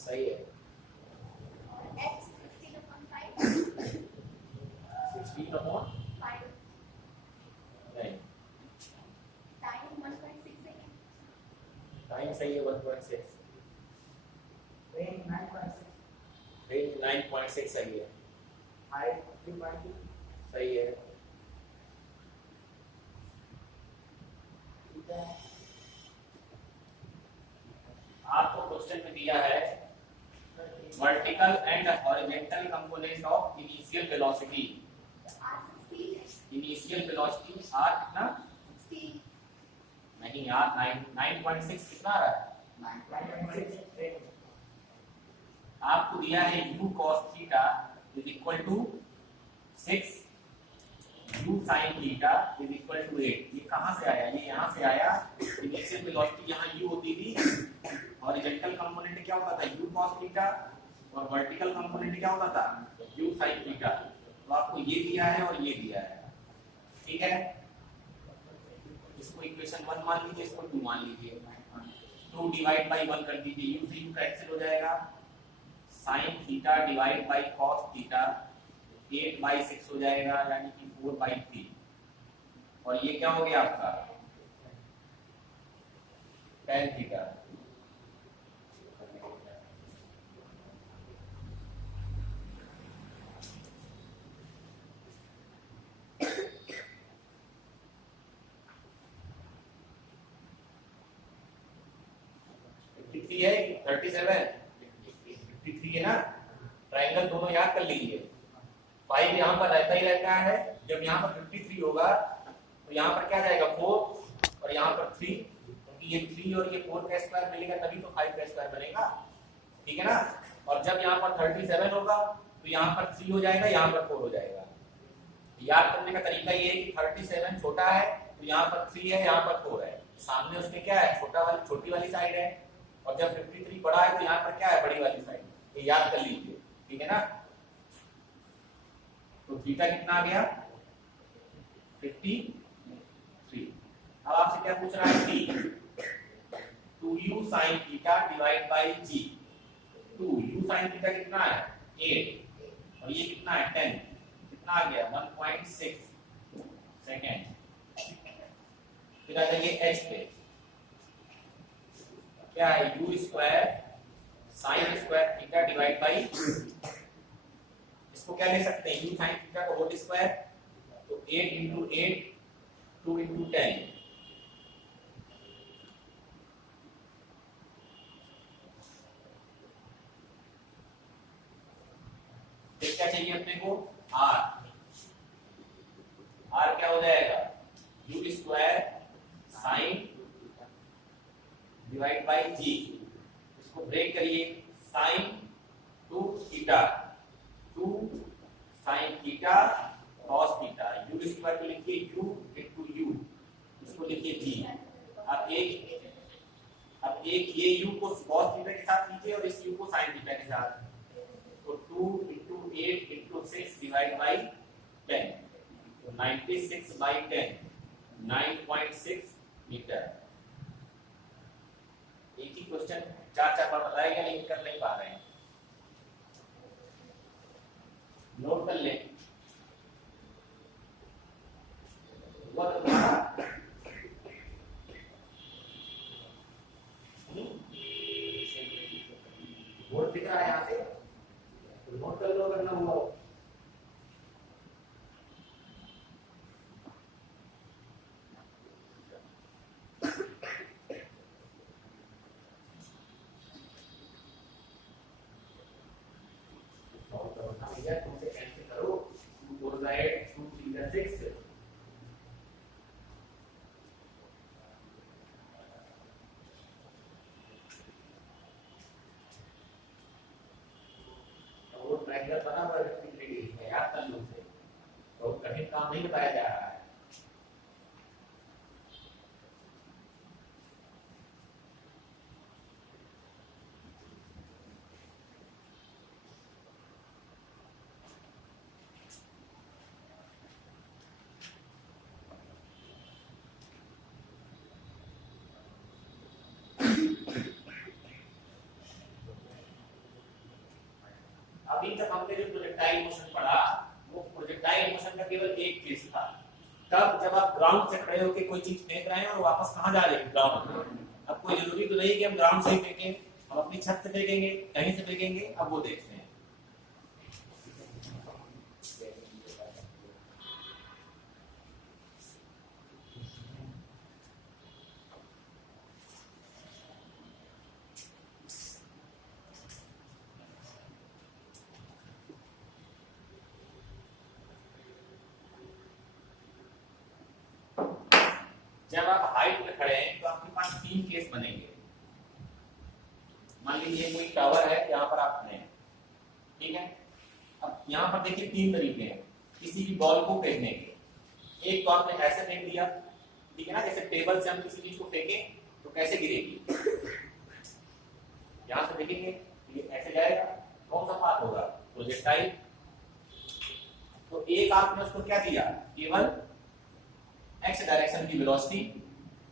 सही है। और h 16/5 16/5 नहीं, टाइम 1.6 सेकंड। टाइम सही है 1.6, रेंज 9.6, रेंज 9.6 सही है। हाइट 3.2, सही है। ठीक है। आपको क्वेश्चन में दिया है vertical and horizontal component of initial velocity. r 16 है। इनिशियल वेलोसिटी आर कितना? 16 नहीं यार, 9.6 कितना आ रहा है? 9.6 रेंज। आपको दिया है u cos theta is equal to 6, u sin theta is equal to 8। ये कहां से आया? ये यहां से आया। इनिशियल वेलोसिटी यहां u होती थी, हॉरिजॉन्टल कंपोनेंट क्या होता था? u cos थीटा, और वर्टिकल कंपोनेंट क्या होता था? u sin theta. तो आपको ये दिया है और ये दिया है, ठीक है। इसको इक्वेशन 1 मान लीजिए, इसको 2 मान लीजिए। 2 डिवाइड बाई 1 कर दीजिए, u से u कैंसिल हो जाएगा। sin theta divide by cos theta 8/6 हो जाएगा, यानी कि 4/3। और ये क्या हो गया आपका? tan theta. है 37, 53 है ना। ट्रायंगल दोनों याद कर लीजिए। 5 यहाँ पर रहता ही रहता है, जब यहाँ पर 53 होगा तो यहाँ पर क्या जाएगा 4 और यहाँ पर 3, क्योंकि ये 3 और ये 4 का स्क्वायर मिलेगा तभी तो 5 का स्क्वायर बनेगा, ठीक है ना। और जब यहाँ पर 37 होगा तो यहाँ पर 3 हो जाएगा, यहाँ पर 4 हो जाएगा। याद करने का तरीका ये है कि 37 छोटा है तो यहाँ पर 3 है, यहाँ पर 4 है, सामने उसके क्या है? छोटी वाली साइड है। और जब 53 बड़ा है तो यहाँ पर क्या है? बड़ी वाली साइड। ये याद कर लीजिए, ठीक है ना। तो थीटा कितना आ गया? 53। अब आपसे क्या पूछ रहा है? t 2u sin theta divide by g। 2u sin theta कितना है? 8 और ये कितना है? 10। कितना आ गया? 1.6 सेकेंड। फिर आ जाइए h पे, क्या है? u square sine square theta divide by, इसको क्या ले सकते हैं? u साइन थीटा का होल स्क्वायर, तो 8 into 8 2 into 10। फिर क्या चाहिए अपने को? r। r क्या हो जाएगा? u square sine divide by g. इसको ब्रेक करिए, sine 2 theta 2 sine theta cos theta. u square को लिखिए u into u, इसको लिखिए जी। अब एक ये u को cos थीटा के साथ लीजिए और इस u को sin थीटा के साथ, तो 2 into 8 into 6 divided by 10, तो 96 by 10, 9.6 मीटर। एक ही क्वेश्चन चार चार बार बताएगा लेकिन कर नहीं पा रहे हैं, नोट कर लें। हुआ तो तुम्हारा बोर्ड दिख रहा है यहाँ से, तो नोट कर लो अगर ना हुआ हो। तुमसे कैंसिल करो, 2 4 8 2 3 6, वो ट्रायंगल बना हुआ है 53 डिग्री में, याद कर लो उसे, तो कठिन काम नहीं बताया जा रहा है। अभी तक हमने जो प्रोजेक्टाइल मोशन पढ़ा वो प्रोजेक्टाइल मोशन का केवल एक केस था, तब जब आप ग्राउंड से खड़े होकर कोई चीज फेंक रहे हैं और वापस कहां जा रहे हैं, ग्राउंड। अब कोई जरूरी तो नहीं कि हम ग्राउंड से ही फेंकें, हम अपनी छत से फेंकेंगे, कहीं से फेंकेंगे, अब वो देखते हैं। जब आप हाइट में खड़े हैं तो आपके पास 3 केस बनेंगे। मान लीजिए कोई टावर है, यहाँ पर आप खड़े हैं, ठीक है। अब यहाँ पर देखिए 3 तरीके हैं किसी भी बॉल को फेंकने के। एक तो आपने ऐसे फेंक दिया, ठीक है ना, जैसे टेबल से हम किसी चीज को फेंकें तो कैसे गिरेगी, यहाँ से देखेंगे ये ऐसे जाएगा, कौन सा पाथ होगा, प्रोजेक्टाइल। तो एक आपने उसको क्या दिया, केवल एक्स डायरेक्शन की वेलोसिटी,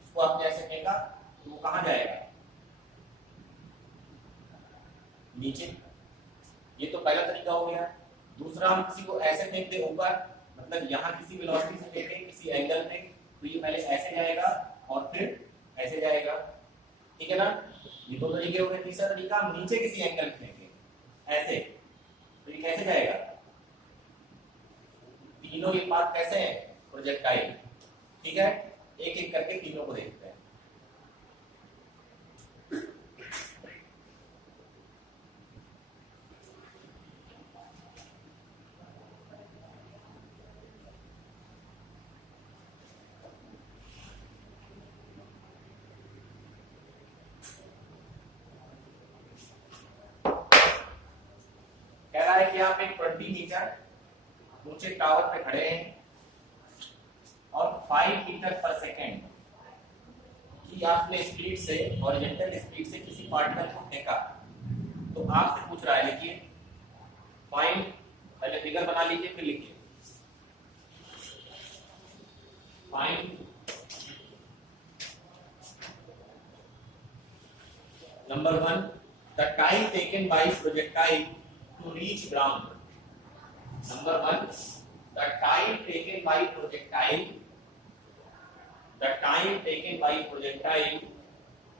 उसको आपने ऐसे फेंका तो वो कहां जाएगा, नीचे। ये तो पहला तरीका हो गया। दूसरा, हम किसी को ऐसे फेंक दे ऊपर, मतलब यहां किसी वेलोसिटी से फेंके किसी एंगल में, तो ये पहले ऐसे जाएगा और फिर ऐसे जाएगा, ठीक है ना। ये 2 तरीके हो गए। तीसरा तरीका, हम नीचे किसी एंगल में फेंके ऐसे, तो ये कैसे जाएगा। तीनों ये पाथ कैसे है, प्रोजेक्टाइल, ठीक है। एक एक करके तीनों को देखते हैं। कह रहा है कि आप एक 20 मीटर ऊंचे टावर पे खड़े हैं और 5 मीटर पर सेकेंड की आपने स्पीड से, हॉरिजॉन्टल स्पीड से किसी पार्टिकल को फेंका। तो आपसे पूछ रहा है, लिखिए फाइंड, पहले फिगर बना लीजिए फिर लिखिए find number 1 the time taken by projectile to reach ground. Number 1 the time taken by projectile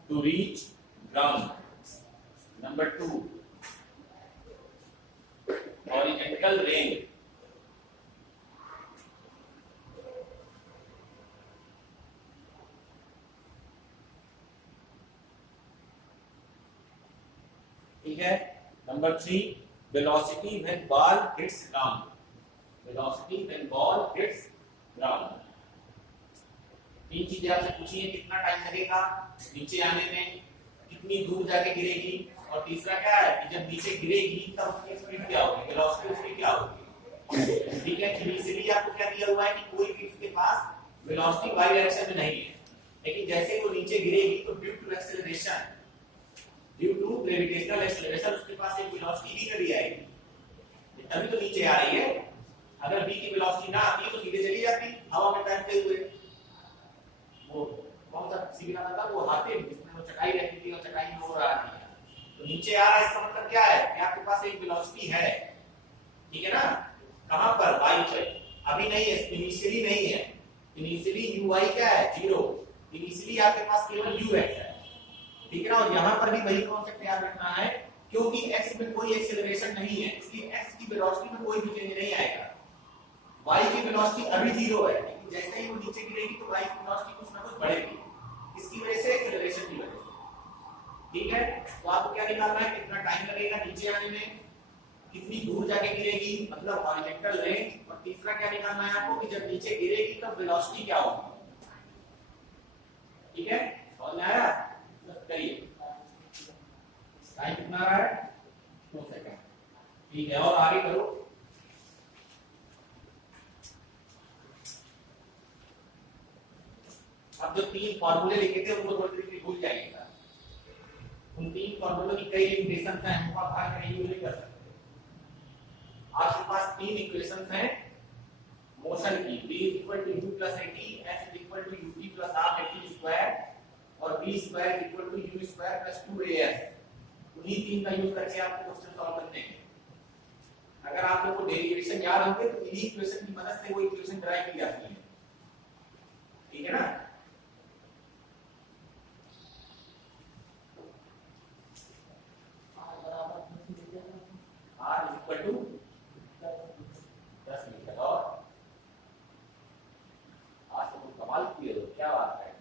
to reach ground. Number 2 horizontal range. ठीक है। Number 3 velocity when ball hits ground. Velocity when ball hits ground. 3 चीजें आपसे पूछी है, कितना time लगेगा नीचे आने में, कितनी दूर जाके गिरेगी, और तीसरा क्या है कि जब नीचे गिरेगी तब उसकी स्पीड क्या होगी, वेलोसिटी उसकी क्या होगी। ठीक है, इनिशियली आपको क्या दिया हुआ है कि कोई भी उसके पास वेलोसिटी वाई डायरेक्शन में नहीं है, लेकिन जैसे वो नीचे गिरेगी तो due to acceleration, due to gravitational acceleration उसके पास एक वेलोसिटी ही चली आएगी। तभी तो नीचे आ रही है। अगर v की वेलोसिटी ना आती तो सीधे चली जाती हवा में तैरते हुए। वो कौन सा सीधा था वो हाथी जिसमें वो चटाई रहती थी और चटाई में हो रहा है, तो नीचे आ रहा है इसका मतलब क्या है कि आपके पास एक वेलोसिटी है, ठीक है ना। कहां पर y पे, अभी नहीं है, इनिशियली नहीं है। इनिशियली uy क्या है 0, इनिशियली आपके पास केवल ux है, ठीक है ना। और यहां पर भी वही कॉन्सेप्ट याद रखना है, क्योंकि x में कोई एक्सेलरेशन नहीं है इसलिए x की वेलोसिटी में कोई भी चेंज नहीं आएगा। y की वेलोसिटी अभी 0 है, लेकिन जैसे ही वो नीचे गिरेगी तो y की वेलोसिटी कुछ ना कुछ बढ़ेगी, इसकी वजह से एक्सेलरेशन की वजह से, ठीक है। तो आपको क्या निकालना है, कितना टाइम लगेगा नीचे आने में, कितनी दूर जाके गिरेगी मतलब हॉरिजॉन्टल रेंज, और तीसरा क्या निकालना है आपको कि जब नीचे गिरेगी तब वेलोसिटी क्या होगी, ठीक है। समझ में आया, करिए। टाइम कितना आ रहा है 2 सेकंड, ठीक है। और आगे करो। अब जो 3 फॉर्मूले लिखे थे उनको थोड़ी देर भूल जाइएगा, उन 3 फॉर्मूलों की कई लिमिटेशंस हैं, हमको आप बाहर कहीं यूज नहीं कर सकते। आपके पास 3 इक्वेशंस हैं मोशन की, v = u + at, f = ut + half at² और v² = u² + 2as। उन्हीं 3 का यूज करके आपको क्वेश्चन सॉल्व करने हैं। अगर आप लोगों को डेरिवेशन याद होंगे तो इन्हीं इक्वेशन की मदद से वो इक्वेशन ड्राइव की जाती है, ठीक है ना। r = 10 metre. और आज तो कमाल किए हो, क्या बात है।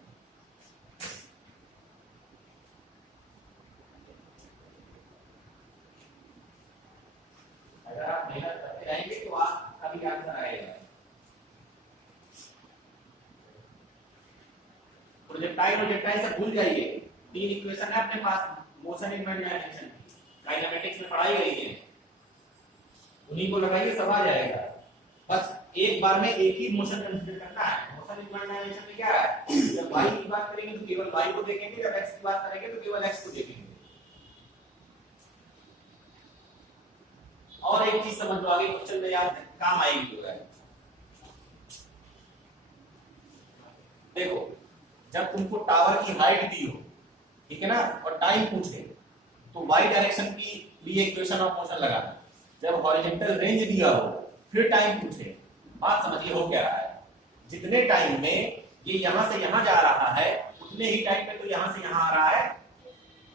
अगर आप मेहनत करते रहेंगे तो आपका भी आंसर आएगा। प्रोजेक्टाइल से भूल जाइए, 3 इक्वेशन है अपने पास motion in one direction, kinematics में पढ़ाई गई है, उन्हीं को लगाइए सब आ जाएगा। बस एक बार में एक ही मोशन कंसीडर करना है। मोशन इन वन डायरेक्शन में क्या है, जब y की बात करेंगे तो केवल y को देखेंगे, जब x की बात करेंगे तो केवल x को देखेंगे। और एक चीज समझ लो, आगे क्वेश्चन में याद काम आएगी। देखो जब तुमको टावर की हाइट दी हो, ठीक है ना, और टाइम पूछे तो y डायरेक्शन की लिए इक्वेशन ऑफ मोशन लगाना। जब हॉरिजॉन्टल रेंज दिया हो फिर टाइम पूछे, बात समझिए हो क्या रहा है। जितने टाइम में ये यहां से यहां जा रहा है उतने ही टाइम में तो यहां से यहां आ रहा है,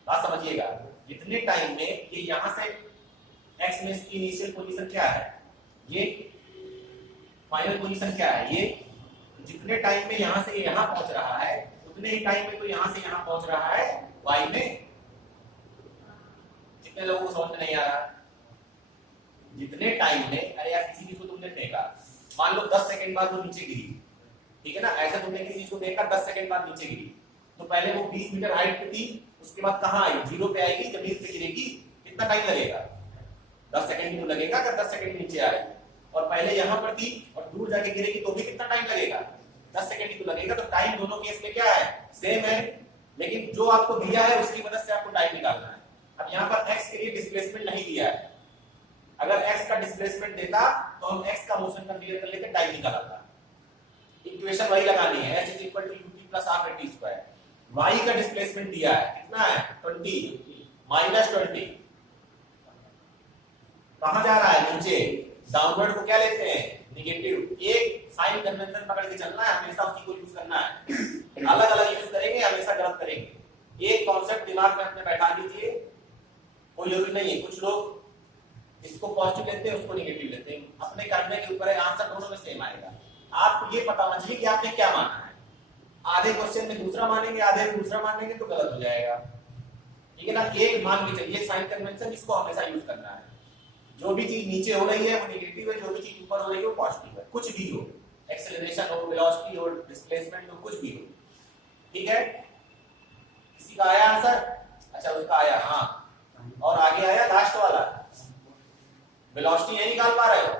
बात समझिएगा। जितने टाइम में ये यहां से x में इसकी इनिशियल पोजीशन क्या है, ये फाइनल पोजीशन क्या है, ये जितने टाइम में यहां से यहां पहुंच रहा है उतने ही टाइम में तो यहां से यहां पहुंच रहा है y में। कितने लोगों को समझ में नहीं आ रहा, जितने टाइम में, अरे यार किसी चीज को तुमने फेंका, मान लो 10 सेकंड बाद वो नीचे गिरी, ठीक है ना, ऐसा तुमने किसी चीज को देखा 10 सेकंड बाद नीचे गिरी, तो पहले वो 20 मीटर हाइट पे थी, उसके बाद कहां आई, 0 पे आएगी, जमीन पे गिरेगी, कितना टाइम लगेगा, 10 सेकंड तो लगेगा अगर 10 सेकंड नीचे आ रही। और पहले यहां पर थी और दूर जाके गिरेगी तो भी कितना टाइम लगेगा, 10 सेकंड ही तो लगेगा। तो टाइम दोनों केस में क्या है, सेम है, लेकिन जो आपको दिया है उसकी मदद से आपको टाइम निकालना है। अब यहाँ पर x के लिए डिस्प्लेसमेंट नहीं दिया है, अगर x का डिस्प्लेसमेंट देता तो हम x का मोशन कंसीडर कर लेते, टाइम निकालता। इक्वेशन वही लगानी है, s = ut + half at²। y का डिस्प्लेसमेंट दिया है, कितना है 20 -20, कहां जा रहा है नीचे, डाउनवर्ड को क्या लेते हैं नेगेटिव। एक साइन कन्वेंशन पकड़ के चलना है, हमेशा उसी को यूज करना है, अलग अलग यूज करेंगे हमेशा गलत करेंगे। एक कॉन्सेप्ट दिमाग में अपने बैठा दीजिए, कोई जरूरी नहीं है, कुछ लोग इसको पॉजिटिव लेते हैं उसको नेगेटिव लेते हैं, अपने करने के ऊपर है, आंसर दोनों में सेम आएगा। आपको ये पता होना चाहिए कि आपने क्या माना है। आधे क्वेश्चन में दूसरा मानेंगे, आधे में दूसरा मानेंगे तो गलत हो जाएगा, ठीक है ना। एक मान के चलिए साइन कन्वेंशन, इसको हमेशा यूज करना है। जो भी चीज नीचे हो रही है वो नेगेटिव है, जो भी चीज ऊपर हो रही है वो पॉजिटिव है, कुछ भी हो, एक्सेलरेशन हो, वेलोसिटी हो, डिस्प्लेसमेंट हो, कुछ भी हो, ठीक है। किसी का आया आंसर, अच्छा उसका आया, हाँ। और आगे आया लास्ट वाला, वेलोसिटी नहीं निकाल पा रहे हो,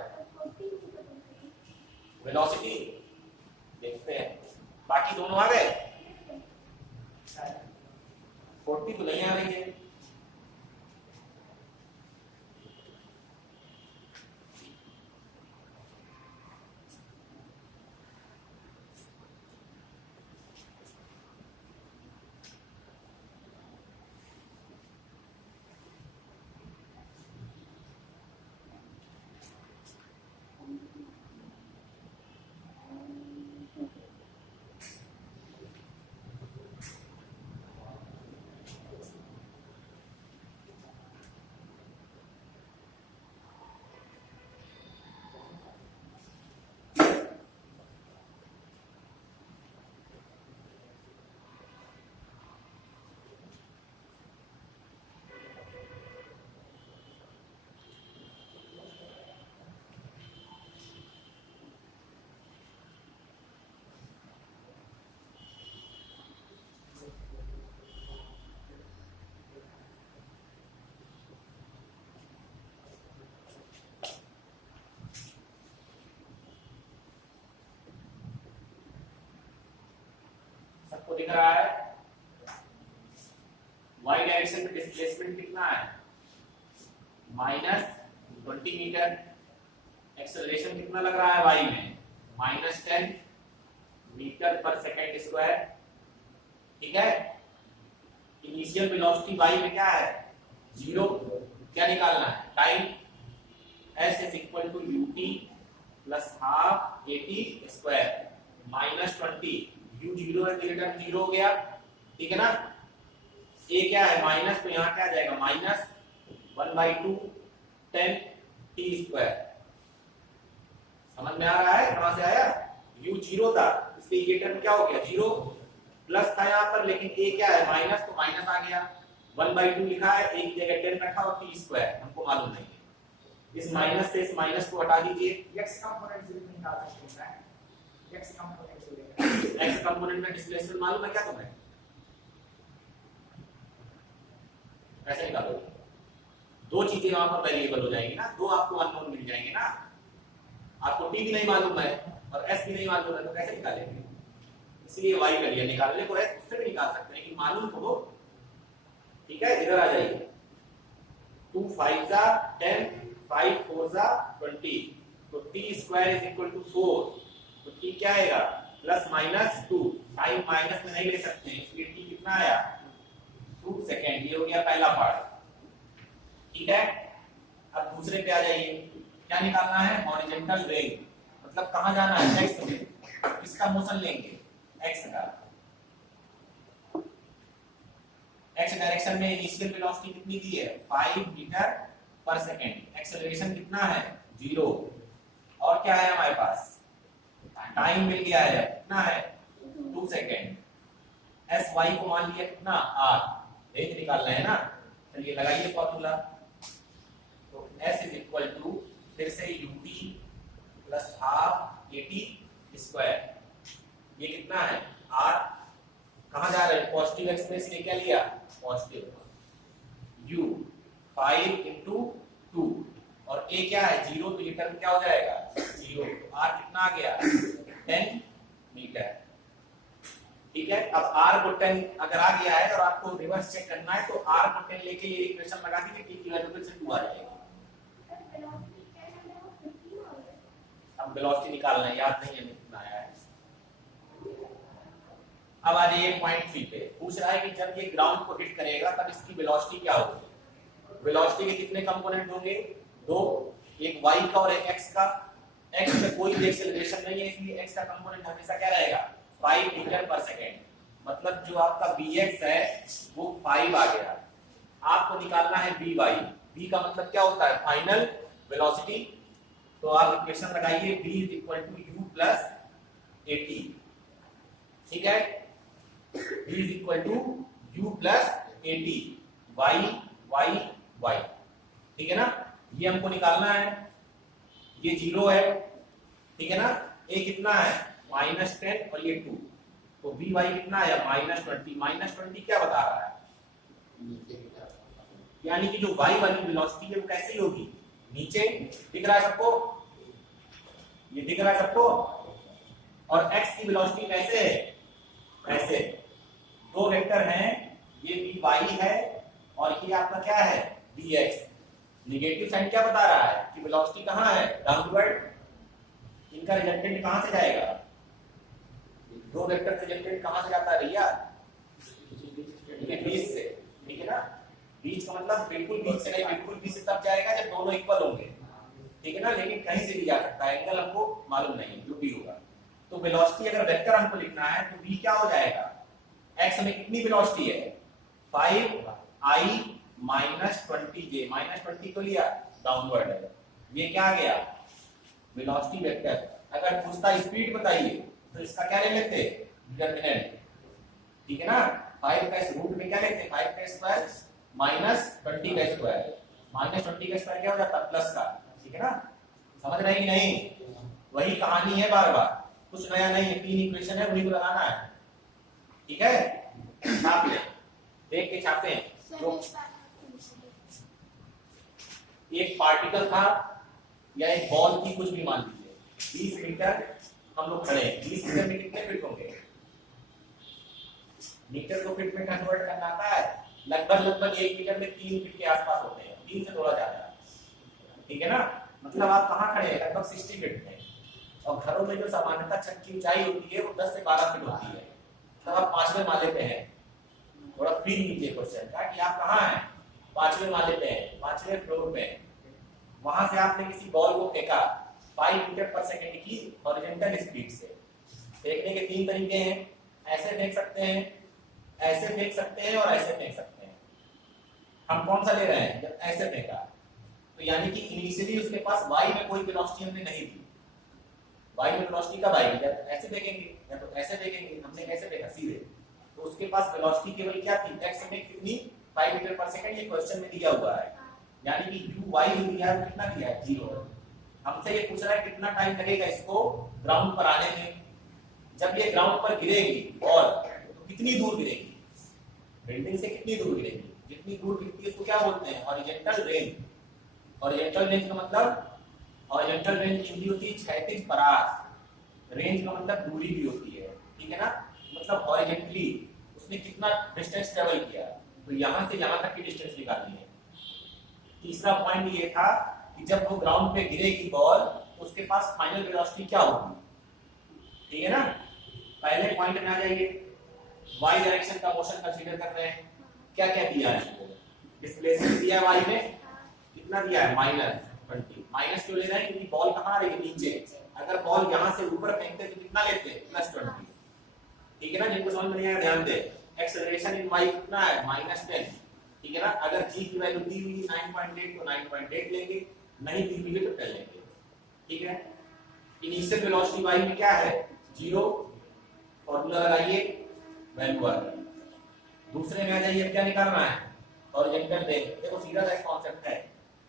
वेलोसिटी देखते हैं, बाकी दोनों आ गए, 40 तो नहीं आ रही है, सबको दिख रहा है? y डायरेक्शन में डिस्प्लेसमेंट कितना है? -20 मीटर। एक्सेलरेशन कितना लग रहा है y में? -10 मीटर पर सेकंड स्क्वायर। ठीक है, इनिशियल वेलोसिटी y में क्या है? 0। क्या निकालना है? Time. s is equal to ut plus half at square -20। u 0 है, ग्रेटर 0 हो गया। ठीक है ना, a क्या है? माइनस, तो यहाँ क्या आ जाएगा? -1/2 10 t स्क्वायर। समझ में आ रहा है? कहां से आया? u 0 था, इसलिए ये टर्म क्या हो गया? 0। प्लस था यहाँ पर, लेकिन a क्या है? माइनस, तो माइनस आ गया। 1/2 लिखा है, एक जगह 10 रखा और t स्क्वायर हमको मालूम नहीं है। इस माइनस से इस माइनस को हटा दीजिए। x कंपोनेंट से निकाल सकते हैं, x कंपोनेंट से लेकर x कंपोनेंट में डिस्प्लेसमेंट मालूम है क्या तुम्हें? कैसे निकालोगे? दो चीजें वहां पर वेरिएबल हो जाएंगी ना, दो आपको अननोन मिल जाएंगे ना। आपको t भी नहीं मालूम है और s भी नहीं मालूम है, तो कैसे निकालेंगे? इसलिए y कर लिया, निकालने को है उससे भी निकाल सकते हैं कि मालूम तो हो। ठीक है, इधर आ जाइए। 2 5 जा 10, 5 4 जा 20, तो t square is equal to 4। तो t क्या आएगा? +-2। टाइम माइनस में नहीं ले सकते हैं, इसलिए t कितना आया? 2 सेकेंड। ये हो गया पहला पार्ट। ठीक है, अब दूसरे पे आ जाइए। क्या निकालना है? हॉरिजॉन्टल रेंज, मतलब कहां जाना है? x में। किसका मोशन लेंगे? x का। x डायरेक्शन में इनिशियल वेलोसिटी कितनी दी है? 5 मीटर पर सेकेंड। एक्सेलरेशन कितना है? 0। और क्या है हमारे पास? टाइम मिल गया है, कितना है? 2 सेकेंड। एस वाई को मान लिया कितना? r। रेंज निकालना है ना, चलिए लगाइए फॉर्मूला। तो s इज इक्वल टू फिर से ut plus half at square. ये कितना है? r। कहां जा रहे हैं? पॉजिटिव एक्सप्रेस ने क्या लिया? पॉजिटिव। u 5 into 2 और a क्या है? 0, तो ये टर्म क्या हो जाएगा? 0। तो r कितना आ गया? 10 मीटर। ठीक है, अब r को 10 अगर आ गया है और आपको रिवर्स चेक करना है, तो r को 10 लेके ये इक्वेशन लगा दीजिए, t की वैल्यू फिर से 2 आ जाएगी। अब वेलोसिटी निकालना है, याद नहीं है कितना आया है। अब आ जाइए पॉइंट 3 पे। पूछ रहा है कि जब ये ग्राउंड को हिट करेगा तब इसकी वेलोसिटी क्या होगी? वेलोसिटी के कितने कंपोनेंट होंगे? 2, एक y का और एक x का। x में कोई भी एक्सेलरेशन नहीं है, इसलिए x का कंपोनेंट हमेशा क्या रहेगा? 5 मीटर पर सेकेंड। मतलब जो आपका bx है वो 5 आ गया। आपको निकालना है by। b का मतलब क्या होता है? Final velocity. तो आप इक्वेशन लगाइए, b is equal to u plus at। ठीक है, b is equal to u plus at, y y y। ठीक है ना, ये हमको निकालना है। ये 0 है, ठीक है ना। a कितना है? -10 और ये 2, तो by कितना है? -20। -20 क्या बता रहा है? यानी कि जो y वाली वेलोसिटी है वो कैसी होगी? नीचे। दिख रहा है सबको? ये दिख रहा है सबको? और x की वेलोसिटी कैसे है? ऐसे। दो वेक्टर हैं, ये by है और ये आपका क्या है? dx। नेगेटिव साइन क्या बता रहा है? कि वेलोसिटी कहाँ है? डाउनवर्ड। इनका रिजल्टेंट कहाँ से जाएगा? दो वेक्टर का रिजल्टेंट कहाँ से जाता है भैया? बीच से। ठीक है ना, बीच का मतलब बिल्कुल बीच से नहीं, बिल्कुल बीच से तब जाएगा जब दोनों इक्वल होंगे। ठीक है ना, लेकिन कहीं से भी जा सकता है, एंगल हमको मालूम नहीं है, जो भी होगा। तो वेलोसिटी अगर वेक्टर हमको लिखना है तो v क्या हो जाएगा? x में कितनी वेलोसिटी है? 5i minus 20j। -20 को लिया, डाउनवर्ड है। ये क्या आ गया? Velocity vector. अगर पूछता स्पीड बताइए तो इसका क्या ले लेते? डिटरमिनेंट। ठीक है ना, 5 का रूट में क्या लेते? 5 का स्क्वायर -20 का स्क्वायर। -20 का स्क्वायर क्या हो जाता? प्लस का। ठीक है ना, समझ रहे हैं कि नहीं? वही कहानी है, बार बार कुछ नया नहीं है। 3 इक्वेशन है, उन्हीं को लगाना है। ठीक है, छाप ले, देख के छापते हैं। जो एक पार्टिकल था या एक बॉल थी, कुछ भी मान लीजिए, 20 मीटर हम लोग खड़े हैं। 20 मीटर में कितने फीट होंगे? मीटर को फीट में कन्वर्ट करना आता है, लगभग 1 मीटर में 3 फीट के आसपास होते हैं, 3 से थोड़ा ज्यादा, ठीक है ना। मतलब आप कहाँ खड़े हैं, लगभग 60 फीट में। और घरों में जो सामान्यतः छत की ऊंचाई होती है वो 10 से 12 फीट होती है, तब आप 5वें माले पे हैं। थोड़ा फील कीजिए क्वेश्चन का कि आप कहाँ हैं, 5वें माले पे हैं, 5वें फ्लोर पे हैं। वहां से आपने किसी बॉल को फेंका 5 मीटर पर सेकंड की हॉरिजॉन्टल स्पीड से। फेंकने के 3 तरीके हैं, ऐसे फेंक सकते हैं, ऐसे फेंक सकते हैं और ऐसे फेंक सकते हैं। हम कौन सा ले रहे हैं, जब ऐसे फेंका तो यानी कि इनिशियली उसके पास y में कोई वेलोसिटी हमने नहीं दी। y में वेलोसिटी कब आएगी, जब ऐसे फेंकेंगे या तो ऐसे फेंकेंगे। हमने कैसे फेंका, सीधे, तो उसके पास वेलोसिटी केवल क्या थी, x में कितनी, 5 मीटर पर सेकंड। ये क्वेश्चन में दिया हुआ है, यानी कि u y दिया है, कितना दिया है, 0। हमसे ये पूछ रहा है कितना टाइम लगेगा इसको ग्राउंड पर आने में। जब ये ग्राउंड पर गिरेगी और तो कितनी दूर गिरेगी, बिल्डिंग से कितनी दूर गिरेगी, जितनी दूर गिरती है उसको क्या बोलते हैं, हॉरिजॉन्टल रेंज। हॉरिजॉन्टल रेंज का मतलब, हॉरिजॉन्टल रेंज हिंदी होती है क्षैतिज परास, रेंज का मतलब दूरी भी होती है, ठीक है ना। मतलब हॉरिजॉन्टली उसने कितना डिस्टेंस ट्रेवल किया, तो यहां से यहां तक की डिस्टेंस निकालनी है। तीसरा पॉइंट ये था कि जब वो ग्राउंड पे गिरेगी बॉल, उसके पास फाइनल वेलोसिटी क्या होगी, ठीक है ना। पहले पॉइंट में आ जाइए, y डायरेक्शन का मोशन कंसीडर कर रहे हैं। क्या क्या दिया है इसको, डिस्प्लेसमेंट दिया है y में, कितना दिया है, -20। माइनस क्यों ले रहे हैं, क्योंकि बॉल कहाँ आ रही है, नीचे। अगर बॉल यहाँ से ऊपर फेंकते तो कितना लेते, +20, ठीक है ना। जिनको समझ में नहीं आया ध्यान दे। एक्सेलरेशन इन y कितना है, -10, ठीक है ना। अगर g की वैल्यू दी हुई 9.8 तो 9.8 लेंगे, नहीं दी हुई तो 10 लेंगे, ठीक है। इनिशियल वेलोसिटी y में क्या है, 0, फॉर्मूला लगाइए, वैल्यू आ गई। दूसरे में आ जाइए, क्या निकालना है, हॉरिजॉन्टल रेंज। देखो सीधा सा कॉन्सेप्ट है,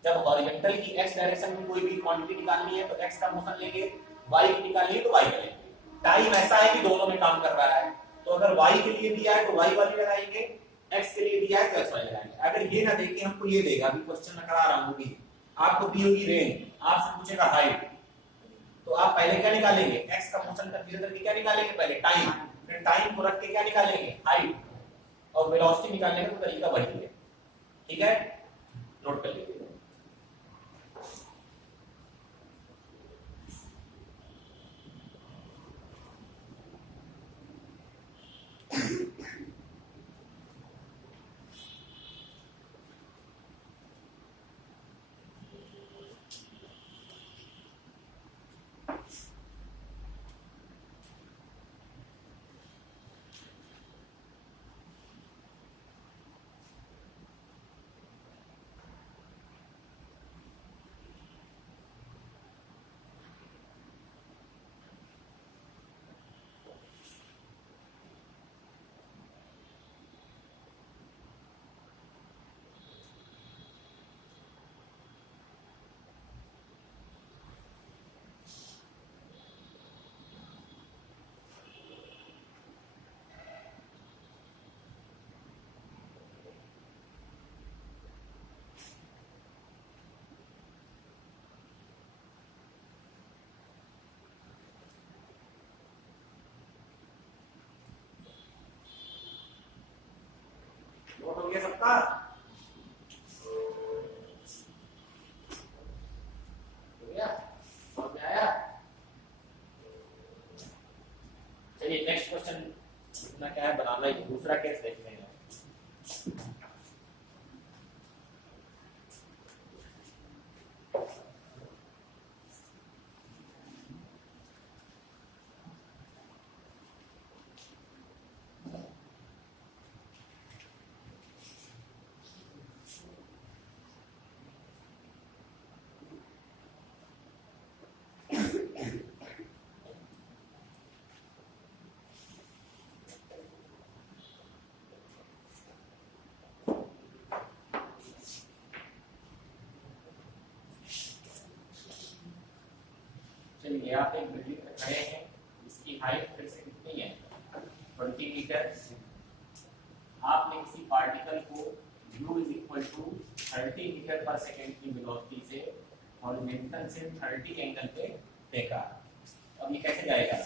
जब हॉरिजॉन्टल की x डायरेक्शन में कोई भी क्वांटिटी निकालनी है तो x का मोशन लेंगे, y की निकालनी है तो y का लेंगे। टाइम ऐसा है कि दोनों में काम कर रहा है, तो अगर y के लिए दिया है तो y वाली लगाएंगे, x के लिए दिया है तो x वाली लगाएंगे। अगर ये ना देके हमको ये देगा, अभी क्वेश्चन में करा रहा हूं कि आपको दी होगी रेंज, आपसे पूछेगा हाइट, तो आप पहले क्या निकालेंगे, x का मोशन कंसीडर करके क्या निकालेंगे, पहले टाइम, फिर टाइम को रख के क्या निकालेंगे, हाइट, और वेलोसिटी निकालने का तरीका वही है, ठीक है। नोट कर लीजिए। नोट हो गया सबका, हो गया, समझ में आया। चलिए नेक्स्ट क्वेश्चन इतना क्या है बनाना ही, दूसरा केस देखते हैं। चलिए आप एक बिल्डिंग में खड़े हैं, इसकी हाइट फिर से कितनी है, 20 मीटर। आपने किसी पार्टिकल को u = 30 मीटर पर सेकंड की वेलोसिटी से हॉरिजॉन्टल से 30 एंगल पे फेंका। अब ये कैसे जाएगा,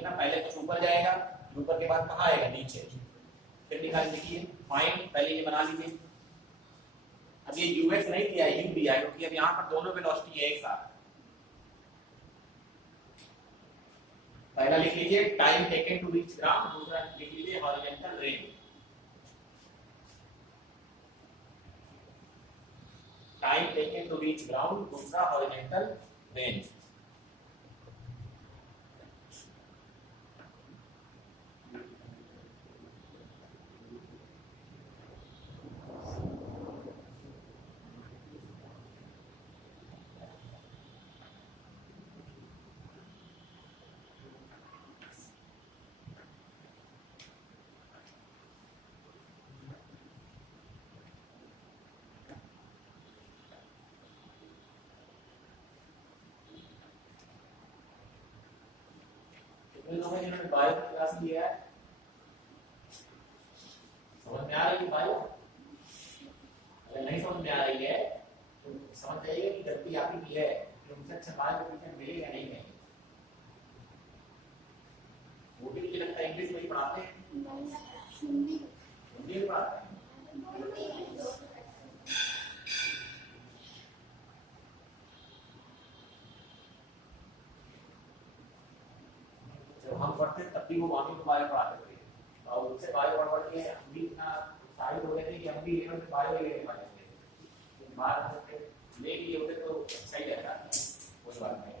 है ना, पहले कुछ ऊपर जाएगा, ऊपर के बाद कहाँ आएगा, नीचे, फिर निकाल लीजिए, फाइंड, पहले ये बना लीजिए। अब ये यूएक्स नहीं दिया है, यू दिया है, क्योंकि अब यहाँ पर दोनों वेलोसिटी है एक साथ। पहला लिख लीजिए time taken to reach ground, दूसरा लिख लीजिए horizontal range. Time taken to reach ground, दूसरा हॉरिजॉन्टल रेंज। जिन्होंने बायो की क्लास लिया है, समझ में आ रही है बायो? अगर नहीं समझ में आ रही है तो समझ जाइए कि गलती आप ही की है, कि उनसे अच्छा बायो टीचर मिलेगा नहीं है। वो भी मुझे लगता है इंग्लिश में ही पढ़ाते हैं, हिंदी में पढ़ाते हैं। हम पढ़ते तब भी वो वहां भी बायो पढ़ाते थे, और उससे बायो पढ़ के हम भी इतना साइड हो गए थे कि हम भी लेवल पे बायो लेने वाले थे। बाहर से ले लिए होते तो सही रहता, कोई बात नहीं।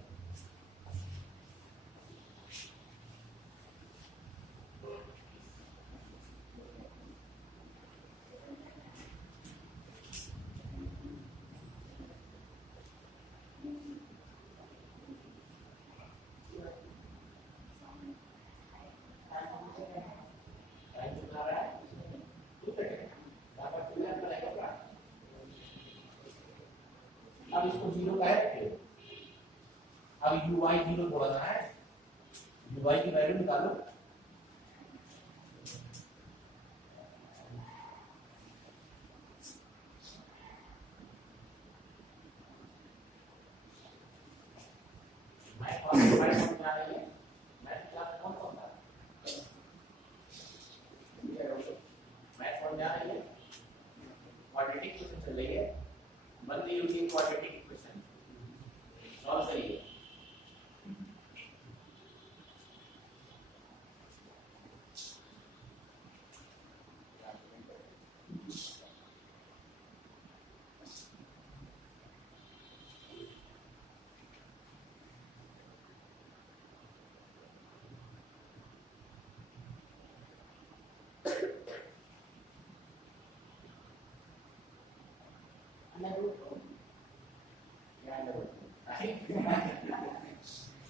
अब इसको जीरो का है, अब यू वाई जीरो बोलना है, यू वाई की वैल्यू निकालो। मैथ समझ आ रही है? मैथ क्लास कौन कौन था? मैथ समझ आ रही है? क्वाड्रेटिक क्वेश्चन चल रही है, बन रही होगी क्वाड्रेटिक क्वेश्चन, सॉल्व करिए।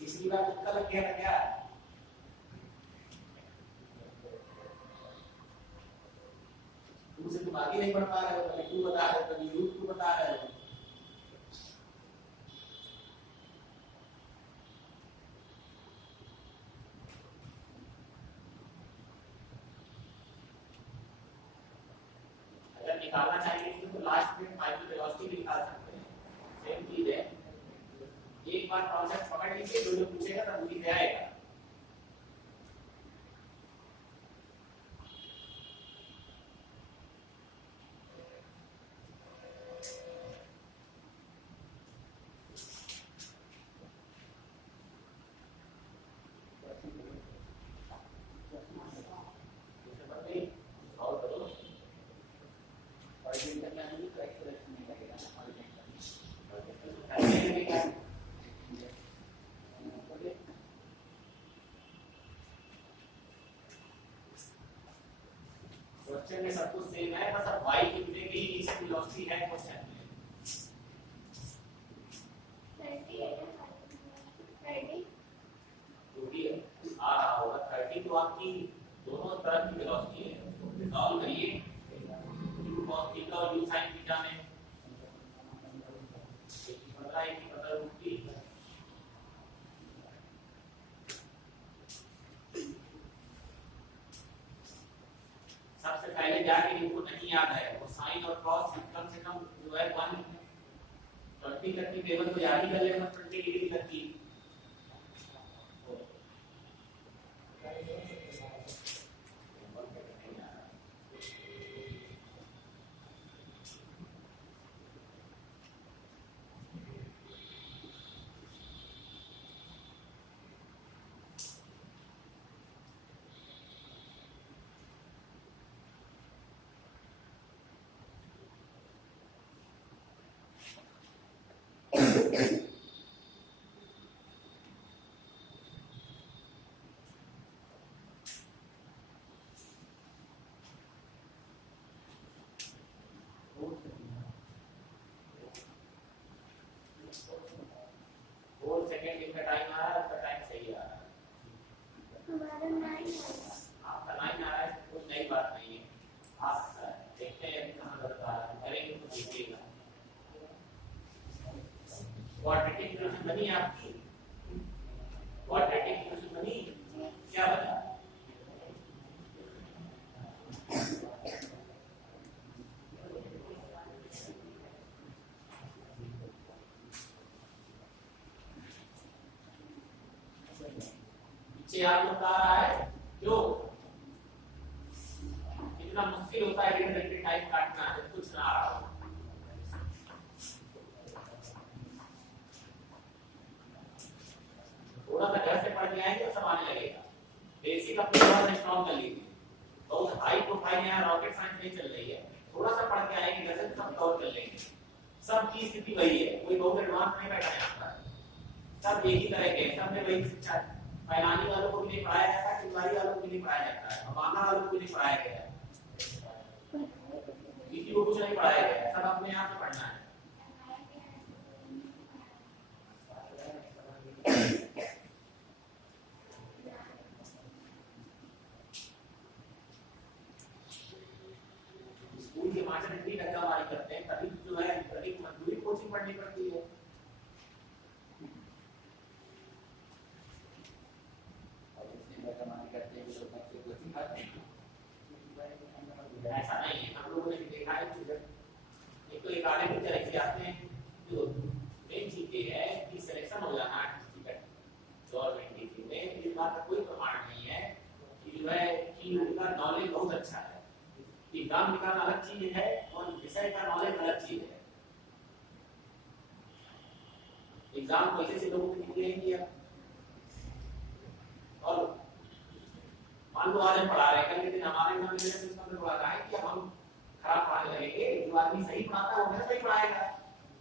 इसकी बात तुक्का लग गया था क्या? तुम आगे नहीं बढ़ पा रहे हो, कभी तू बता रहे हो, कभी रूट तू बता रहे हो। अगर निकालना चाहिए तो लास्ट में फाइनल वेलोसिटी भी निकाल सकते हैं, सेम चीज है। एक बार कॉन्सेप्ट पकड़ लीजिए, जो पूछेगा तब उसी से आएगा। क्वेश्चन में सब कुछ सेम है, बस अब y कितने की इनिशियल वेलोसिटी है क्वेश्चन में। 30 क्योंकि आ रहा होगा 30 तो आपकी दोनों तरफ की वेलोसिटी है, तो सॉल्व करिए u cos थीटा और u sin थीटा में। पता है कि पता रूट सबसे पहले जाके इनको नहीं याद है, वो साइन और कॉस कम से कम जो है 120 तक की टेबल तो याद ही कर लेना, 20 डिग्री तक की। जिनका टाइम आ रहा है उसका टाइम सही आ रहा है, हमारा 9 आपका 9 आ रहा है, कोई नई बात नहीं है। आप देखते हैं अभी कहाँ करता है, करेंगे तो देखिएगा। क्वाड्रेटिक इक्वेशन बनी आपकी, क्वाड्रेटिक इक्वेशन बनी, क्या बना? पीछे आप लोग आ रहा है जो इतना मुश्किल होता है रिडंडेंट टाइप काटना है, कुछ ना आ रहा हो। थोड़ा सा घर से पढ़ के आएंगे तो सब आने लगेगा। बेसिक अपने थोड़ा सा स्ट्रॉन्ग कर लीजिए, बहुत हाई प्रोफाइल यहाँ रॉकेट साइंस नहीं चल रही है, थोड़ा सा पढ़ के आएंगे घर से सब कवर कर लेंगे। सब की स्थिति वही है, कोई बहुत एडवांस नहीं बैठा यहाँ पर, सब एक ही तरह के, सब में वही शिक्षा है। फैलानी वालों को भी नहीं पढ़ाया जाता है, चिंगारी वालों को भी नहीं पढ़ाया जाता है, अबाना वालों को भी नहीं पढ़ाया गया है, किसी को कुछ नहीं पढ़ाया गया है, सब अपने आप से पढ़ना है। स्कूल के मास्टर इतनी धक्कामारी करते हैं, तभी जो है तभी मजबूरी कोचिंग पढ़नी पड़ती है। ऐसा नहीं है, हम लोगों ने भी देखा है कि एक तो एक आधे टीचर ऐसे आते हैं जो मेन चीज ये है कि सिलेक्शन हो जाना गवर्नमेंट टीचिंग में, इस बात का कोई प्रमाण नहीं है कि जो है कि उनका नॉलेज बहुत अच्छा है। एग्जाम निकालना अलग चीज है और विषय का नॉलेज अलग चीज है। एग्जाम को ऐसे लोगों को निकलेंगे और मान लो आज हम पढ़ा रहे हैं, कल के दिन हमारे में बोला रहा है कि अब हम खराब पढ़ाने लगेंगे, जो आदमी सही पढ़ाता है वो हमेशा सही पढ़ाएगा,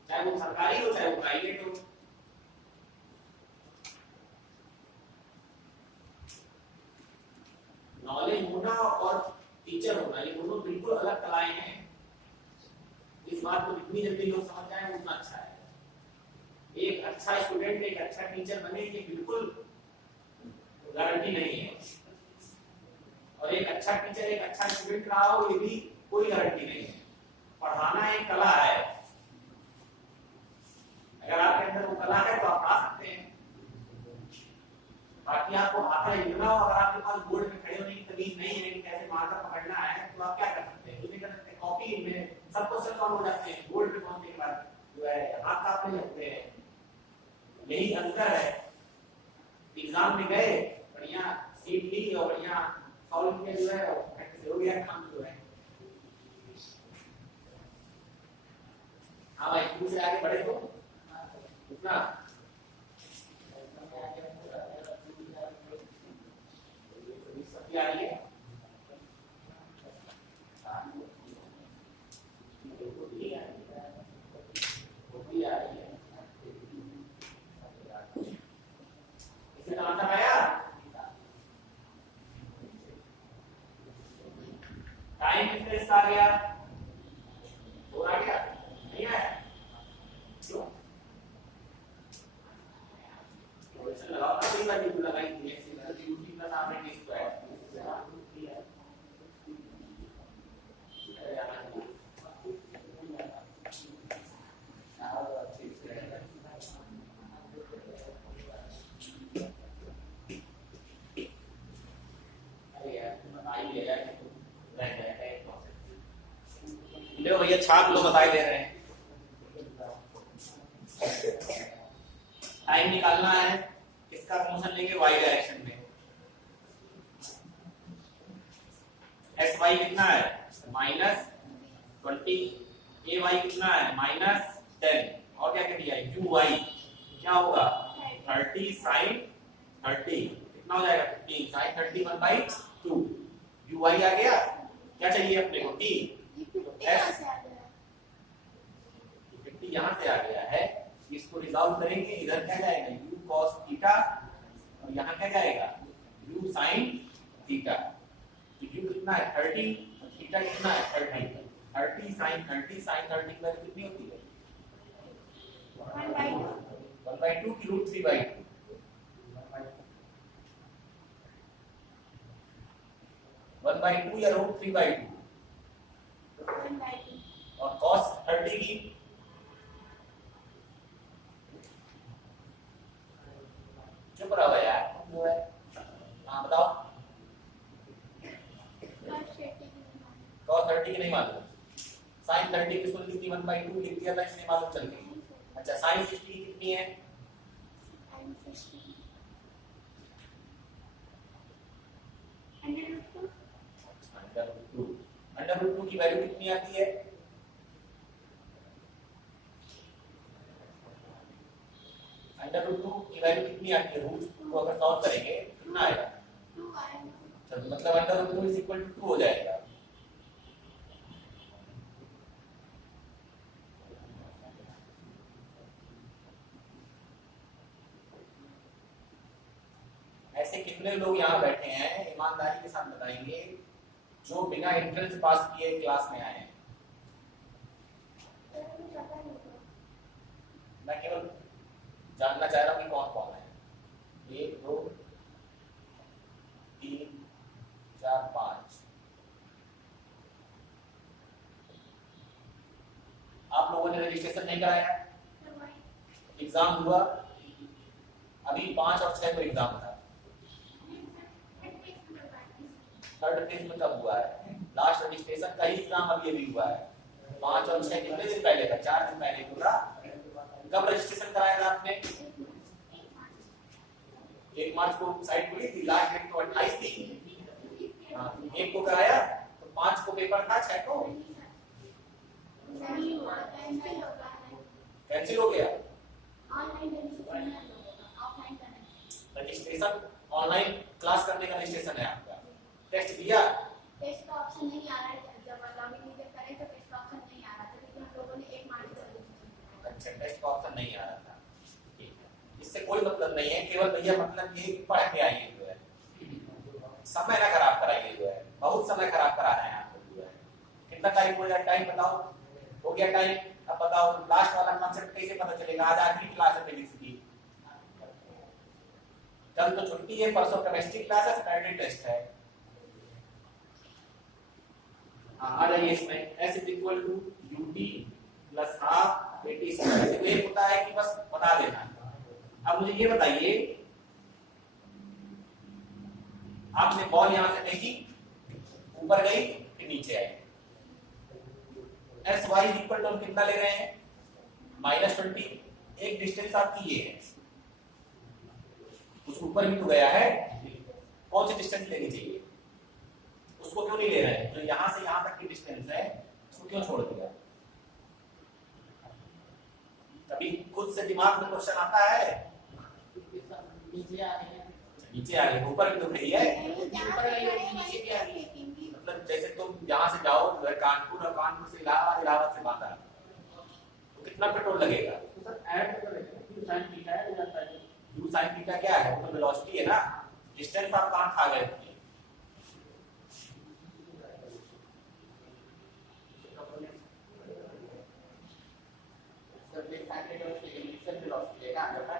चाहे वो सरकारी हो चाहे वो प्राइवेट हो। नॉलेज होना और टीचर होना ये दोनों बिल्कुल अलग कलाएं हैं। इस बात को जितनी जल्दी लोग समझ जाए उतना अच्छा है। एक अच्छा स्टूडेंट एक अच्छा टीचर बने ये बिल्कुल गारंटी नहीं है, और एक अच्छा टीचर एक अच्छा स्टूडेंट रहा हो ये भी कोई गारंटी नहीं है। पढ़ाना एक कला है, अगर आपके अंदर वो कला है तो आप पढ़ा सकते हैं, बाकी आपको आता है इतना हो, अगर आपके पास बोर्ड में खड़े होने की तमीज नहीं है कि कैसे मार्कर पकड़ना है तो आप क्या कर सकते हैं? कुछ नहीं कर सकते। कॉपी में सब क्वेश्चन सॉल्व हो जाते हैं, बोर्ड पे पहुंचने के बाद जो है हाथ कांपने लगते हैं। यही अंतर है। एग्जाम में गए, बढ़िया सीट ली और बढ़िया सॉल्व किया, जो है प्रैक्टिस हो गया, काम जो है। हाँ भाई, दूसरे आगे बढ़े तो उतना आ रही है इसे आंसर आया। टाइम कितने आ गया और आ गया नहीं आया क्यों? क्वेश्चन लगाओ ना, कई बार ड्यू लगाई थी ऐसे ड्यूटी प्लस आपने टी स्क्वायर भैया छाप लो, बताए दे रहे हैं। टाइम निकालना है, इसका मोशन लेंगे y डायरेक्शन में। एस वाई कितना है -20, ए वाई कितना है -10, और क्या कह दिया यू वाई क्या होगा 30 sin 30 कितना हो जाएगा 15 sin 30 1/2। यू वाई आ गया, क्या चाहिए अपने को t, यहाँ से आ गया है, इसको रिजॉल्व करेंगे, इधर क्या जाएगा u cos थीटा और यहाँ क्या जाएगा u sin थीटा। तो u कितना है 30 और थीटा कितना है 30 sin 30 sin 30 की वैल्यू कितनी होती है 1/2 की √3/2। 1/2 या √3/2? 1/2 और cos 30 की चुप रहो यार, जो है हाँ बताओ। cos 30 की नहीं मालूम, sin 30 की सुन ली थी 1/2 लिख दिया था इसलिए मालूम चल गई। अच्छा sin 60 की कितनी है? √2 की वैल्यू कितनी आती है? √2 की वैल्यू कितनी आती है? रूट को अगर सॉल्व करेंगे कितना आएगा? तो मतलब √2 इज इक्वल टू 2 हो जाएगा। ऐसे कितने लोग यहाँ बैठे हैं ईमानदारी के साथ बताएंगे जो बिना एंट्रेंस पास किए क्लास में आए हैं? मैं केवल जानना चाह रहा हूँ कि कौन कौन है। 1 2 3 4 5। आप लोगों ने रजिस्ट्रेशन नहीं कराया? एग्जाम हुआ? अभी 5 और 6 को एग्जाम था। थर्ड फेज में कब हुआ है? लास्ट रजिस्ट्रेशन का ही एग्जाम अभी अभी हुआ है। 5 और 6 कितने दिन पहले था? 4 दिन पहले पूरा। कब रजिस्ट्रेशन कराया था आपने? 1 मार्च को साइट खुली थी, लास्ट डेट तो 28 थी। हाँ, 1 को कराया तो 5 को पेपर था, 6 को कैंसिल हो गया। रजिस्ट्रेशन ऑनलाइन क्लास करने का रजिस्ट्रेशन है आपका। टेस्ट दिया? टेस्ट का ऑप्शन नहीं आ रहा है, जब लॉगिन जब करें तो टेस्ट का ऑप्शन नहीं आ रहा था, लेकिन हम लोगों ने 1 मार्च को। अच्छा, टेस्ट का ऑप्शन नहीं आ रहा था। ठीक है, इससे कोई मतलब नहीं है, केवल भैया मतलब ये पढ़ के आइए जो है, समय ना खराब कराइए जो है, बहुत समय खराब करा रहे हैं आप जो है। कितना टाइम हो गया? टाइम बताओ। हो गया टाइम। अब बताओ लास्ट वाला कॉन्सेप्ट कैसे पता चलेगा? आज आखिरी क्लास है फिजिक्स की, कल तो छुट्टी है, परसों केमिस्ट्री क्लास है, सैटरडे टेस्ट है। आ जाइए इसमें s is equal to ut plus half at square. ये होता है कि बस बता देना। अब मुझे ये बताइए, आपने बॉल यहां से फेंकी, ऊपर गई फिर नीचे आई, एस वाई इक्वल टू कितना ले रहे हैं? -20। एक डिस्टेंस आपकी ये है, कुछ ऊपर भी तो गया है, कौन सी डिस्टेंस लेनी चाहिए? उसको क्यों नहीं ले रहे हैं? जो यहां से यहां तक की डिस्टेंस है उसको क्यों छोड़ दिया? कभी खुद से दिमाग में क्वेश्चन आता है? नीचे आ रही है, ऊपर भी तो गई है, मतलब जैसे तुम यहाँ से जाओ कानपुर और कानपुर से इलाहाबाद, इलाहाबाद से बांदा, तो कितना पेट्रोल लगेगा? u sin थीटा क्या है? वो तो वेलोसिटी है ना, डिस्टेंस आप कहाँ खा गए?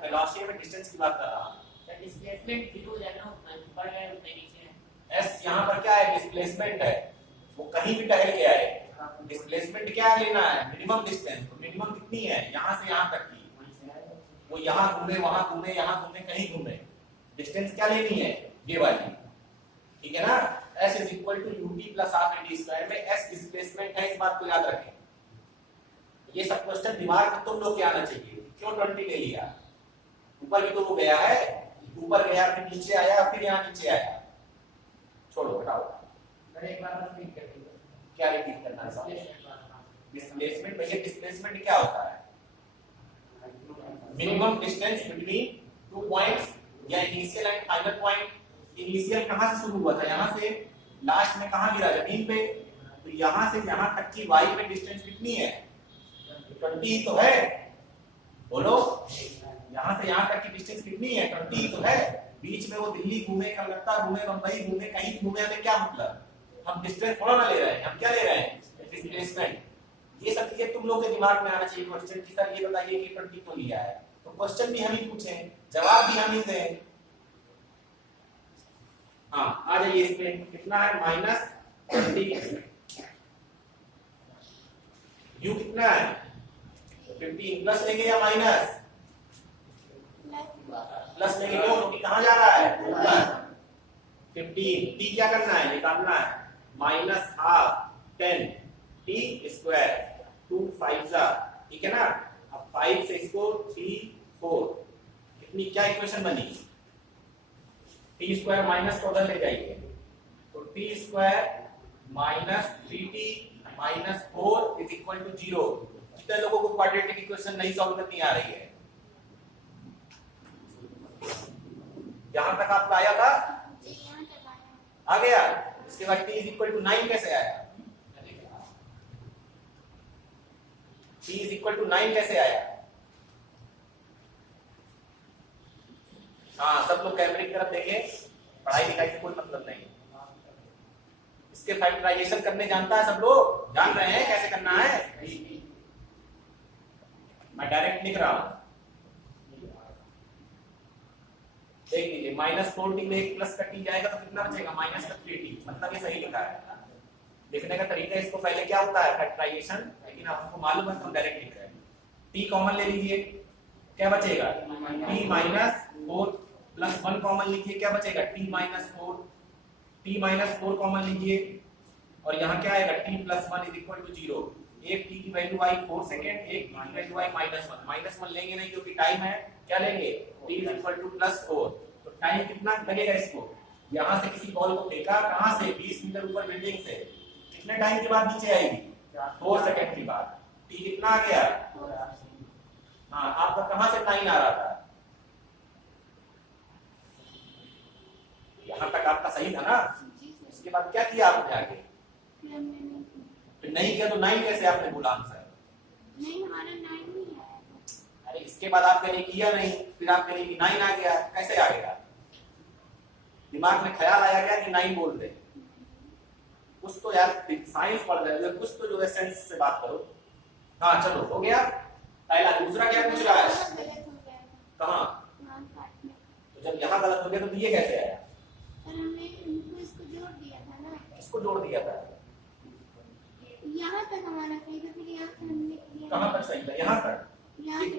वेलोसिटी में डिस्टेंस की बात कर रहा हूँ। डिस्प्लेसमेंट जीरो जाना ऊपर है उतने नीचे है। एस यहाँ पर क्या है? डिस्प्लेसमेंट है, वो कहीं भी टहल के आए। डिस्प्लेसमेंट क्या लेना है? Minimum distance. तो मिनिमम कितनी है? यहाँ से यहाँ तक की। वो यहाँ घूमे, वहां घूमे, यहाँ घूमे, कहीं घूमे, डिस्टेंस क्या लेनी है? ये वाली, ठीक है ना। s is equal to ut plus half at square में s डिस्प्लेसमेंट है, इस बात को याद रखें। ये सब क्वेश्चन दिमाग में तुम लोग के आना चाहिए। क्यों 20 ले लिया? ऊपर भी तो वो गया है, ऊपर गया फिर नीचे आया, फिर यहाँ नीचे आया। छोड़ो हटाओ। एक बार रिपीट कर दीजिए। क्या रिपीट करना है? डिस्प्लेसमेंट। भैया डिस्प्लेसमेंट क्या होता है? मिनिमम डिस्टेंस बिटवीन 2 पॉइंट्स या initial and final point. Initial कहां से शुरू हुआ था? यहां से लास्ट में कहां गिरा? जमीन पे। तो यहां से यहां तक की y में डिस्टेंस कितनी है? 20 तो है, बोलो। यहां से यहां तक की डिस्टेंस कितनी है? 20 तो है। बीच में वो दिल्ली घूमे, कलकत्ता घूमे, मुंबई घूमे, कहीं घूमे, हमें क्या मतलब? हम डिस्टेंस थोड़ा ना ले रहे हैं, हम क्या ले रहे हैं? डिस्प्लेसमेंट। ये सब चीजें तुम लोग के दिमाग में आना चाहिए। क्वेश्चन की सर ये बताइए कि 20 क्यों लिया है, तो क्वेश्चन भी हम ही पूछें, जवाब भी हम ही दें। हाँ आ जाइए, इसमें कितना है? 20 u कितना है 15 प्लस लेंगे या माइनस प्लस लेंगे क्यों क्योंकि कहां जा रहा है ऊपर 15 t क्या करना है निकालना है माइनस हाफ 10 t स्क्वायर 2 5 ठीक है ना अब 5 से इसको 3 4 कितनी क्या इक्वेशन बनी t स्क्वायर माइनस को उधर ले जाइए तो t square minus 3t minus 4 is equal to 0। कितने लोगों को क्वाड्रेटिक इक्वेशन नहीं सॉल्व करनी आ रही है यहां तक आपका आया था आ गया इसके बाद t इज इक्वल टू 9 कैसे आया t इज इक्वल टू 9 कैसे आया हाँ सब लोग कैमरे की तरफ देखें पढ़ाई लिखाई से कोई मतलब नहीं इसके फैक्टराइजेशन करने जानता है सब लोग जान रहे हैं कैसे करना है मैं डायरेक्ट लिख रहा हूं देख लीजिए -4t में एक प्लस का t जाएगा तो कितना बचेगा -3t मतलब ये सही लिखा है लिखने का तरीका इसको पहले क्या होता है फैक्टराइजेशन लेकिन आपको मालूम है तो हम डायरेक्ट लिख रहे हैं t कॉमन ले लीजिए क्या बचेगा t -4 प्लस 1 कॉमन लीजिए क्या बचेगा t-4 कॉमन लीजिए और यहाँ क्या आएगा t + 1 = 0 एक t की वैल्यू आई 4 सेकंड एक t की वैल्यू आई -1 लेंगे नहीं क्योंकि टाइम है क्या लेंगे t +4 तो टाइम कितना लगेगा इसको यहाँ से किसी बॉल को फेंका कहाँ से 20 मीटर ऊपर बिल्डिंग से कितने टाइम के बाद नीचे आएगी 4 सेकंड के बाद t कितना आ गया हाँ आपका कहाँ से टाइम आ रहा था यहाँ तक आपका सही था ना उसके बाद क्या किया आपने आगे फिर नहीं किया तो 9 कैसे आपने बोला आंसर नहीं हमारा 9 नहीं आया अरे इसके बाद आप कहीं किया नहीं फिर आप कहीं 9 आ गया कैसे आ गया दिमाग में ख्याल आया क्या कि 9 बोल दे कुछ तो यार साइंस पढ़ रहे हो कुछ तो जो है सेंस से बात करो हाँ चलो हो गया पहला दूसरा क्या पूछ रहा है कहाँ तो जब यहाँ गलत हो गया तो ये कैसे आया हमने इनको इसको जोड़ दिया था ना इसको जोड़ दिया था यहाँ तक हमारा सही था फिर यहाँ से हमने कहाँ तक सही था यहाँ तक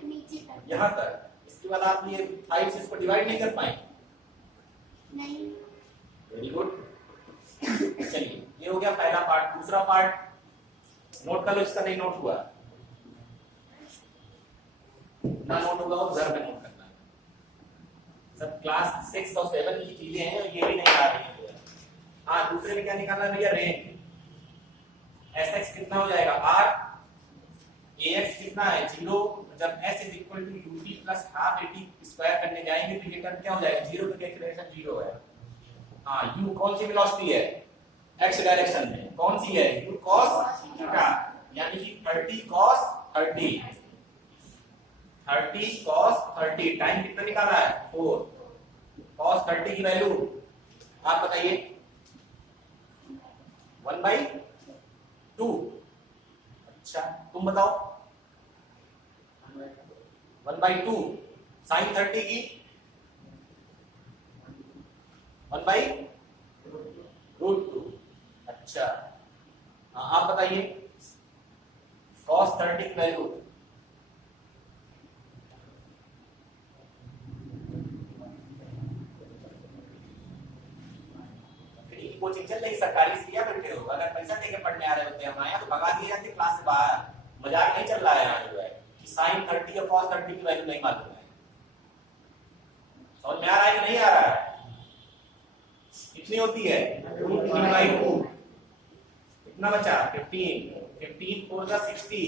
नीचे तक यहाँ तक इसके बाद आप ये 5 से इसको डिवाइड नहीं कर पाए नहीं वेरी गुड चलिए ये हो गया पहला पार्ट दूसरा पार्ट नोट कर लो इसका नहीं नोट हुआ ना नोट होगा वो घर में नोट करना है सब क्लास 6 और 7 की चीजें हैं ये भी नहीं आ रही है हाँ दूसरे में क्या निकालना है भैया रेंज sx कितना हो जाएगा r ax कितना है 0 जब s = ut + half at square करने जाएंगे तो ये टर्म क्या हो जाएगा 0 की कैलकुलेशन 0 है हाँ u कौन सी वेलोसिटी है x डायरेक्शन में कौन सी है u cos थीटा यानी कि 30 cos 30 30 cos 30 टाइम कितना निकाला है 4 cos 30 की वैल्यू आप बताइए 1/2 अच्छा तुम बताओ 1/2 sin 30 की 1/√2 अच्छा हाँ आप बताइए cos 30 की वैल्यू कोचिंग चल रही सरकारी से क्या बैठे हो अगर पैसा देके पढ़ने आ रहे होते हैं हमारे यहाँ तो भगा दिए जाते क्लास से बाहर मजाक नहीं चल रहा है यहाँ जो है कि sin 30 और cos 30 की वैल्यू नहीं मालूम है समझ में आ रहा है कि नहीं आ रहा है कितनी होती है √3/2 कितना बचा 15 4 × 60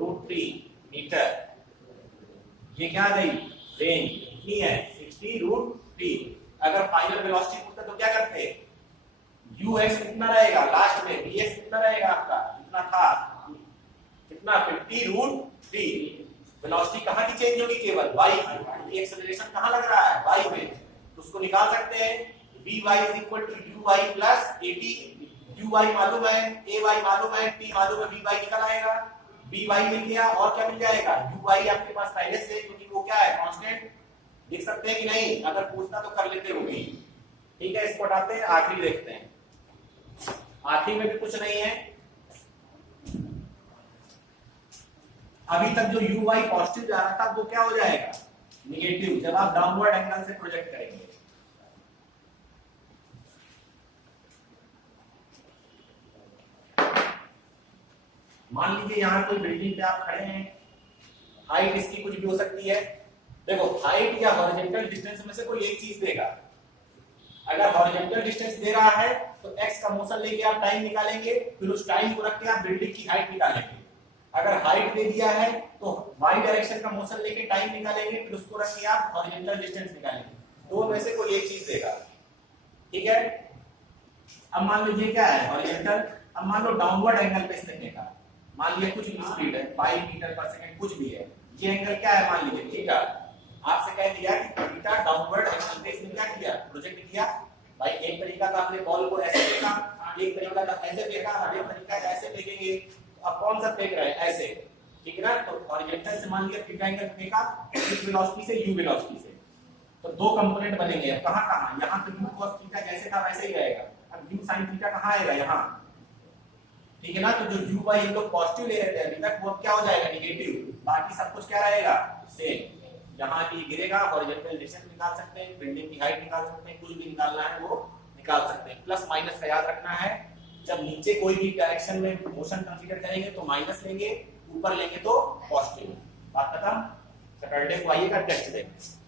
√3 मीटर ये क्या आ गई रेंज कितनी है 60√3 अगर फाइनल वेलोसिटी पूछता तो क्या करते ux कितना रहेगा लास्ट में vx कितना रहेगा आपका कितना था कितना 50√3 वेलोसिटी कहां की चेंज होगी केवल y की एक्सेलरेशन कहां लग रहा है y में तो उसको निकाल सकते हैं vy = uy + at uy मालूम है ay मालूम है t मालूम है vy निकल आएगा vy मिल गया और क्या मिल जाएगा uy आपके पास पहले से क्योंकि वो क्या है कांस्टेंट लिख सकते हैं कि नहीं अगर पूछता तो कर लेते होगी ठीक है इसको हटाते हैं आखिरी देखते हैं आखिरी में भी कुछ नहीं है। अभी तक जो यू वाई पॉजिटिव जा रहा था वो क्या हो जाएगा, निगेटिव, जब आप डाउनवर्ड एंगल से प्रोजेक्ट करेंगे। मान लीजिए यहां कोई बिल्डिंग पे आप खड़े हैं, हाइट इसकी कुछ भी हो सकती है। देखो हाइट या हॉरिजॉन्टल डिस्टेंस में से कोई एक चीज देगा। अगर हॉरिजॉन्टल डिस्टेंस दे रहा है तो एक्स का मोशन लेके आप टाइम निकालेंगे, फिर उस टाइम को रख के आप बिल्डिंग की हाइट निकालेंगे। अगर हाइट दे दिया है तो वाई डायरेक्शन का मोशन लेके टाइम निकालेंगे, फिर उसको रख के आप हॉरिजॉन्टल डिस्टेंस निकालेंगे। दो में से कोई एक चीज देगा, ठीक है। अब मान लो ये क्या है, हॉरिजॉन्टल। अब मान लो डाउनवर्ड एंगल पे इसने देखा, मान लीजिए कुछ भी स्पीड है 5 मीटर पर सेकंड कुछ भी है, ये एंगल क्या है मान लीजिए थीटा। आपसे कह दिया कि थीटा डाउनवर्ड एंगल पे इसने क्या किया, प्रोजेक्ट किया। भाई एक तरीका था आपने बॉल को ऐसे फेंका, एक तरीका था ऐसे फेंका, अब एक तरीका है ऐसे फेंकेंगे। अब कौन सा फेंक रहे हैं, ऐसे, ठीक है ना। तो हॉरिजॉन्टल से मान लिया थीटा एंगल फेंका, इस वेलोसिटी से यू वेलोसिटी से, तो दो कंपोनेंट बनेंगे। अब कहां कहां, यहां तो यू cos थीटा जैसे था वैसे ही रहेगा। अब यू sin थीटा कहां आएगा, यहां, ठीक है ना। तो जो यू बाई हम लोग पॉजिटिव ले रहे थे अभी तक, वो क्या हो जाएगा, निगेटिव। बाकी सब कुछ क्या रहेगा, सेम। यहाँ भी गिरेगा, हॉरिजॉन्टल डिस्टेंस निकाल सकते हैं, बिल्डिंग की हाइट निकाल सकते हैं, कुछ भी निकालना है वो निकाल सकते हैं। प्लस माइनस का याद रखना है, जब नीचे कोई भी डायरेक्शन में मोशन कंसीडर करेंगे तो माइनस लेंगे, ऊपर लेंगे तो पॉजिटिव। बात खत्म। सैटरडे को आइएगा टेस्ट देंगे।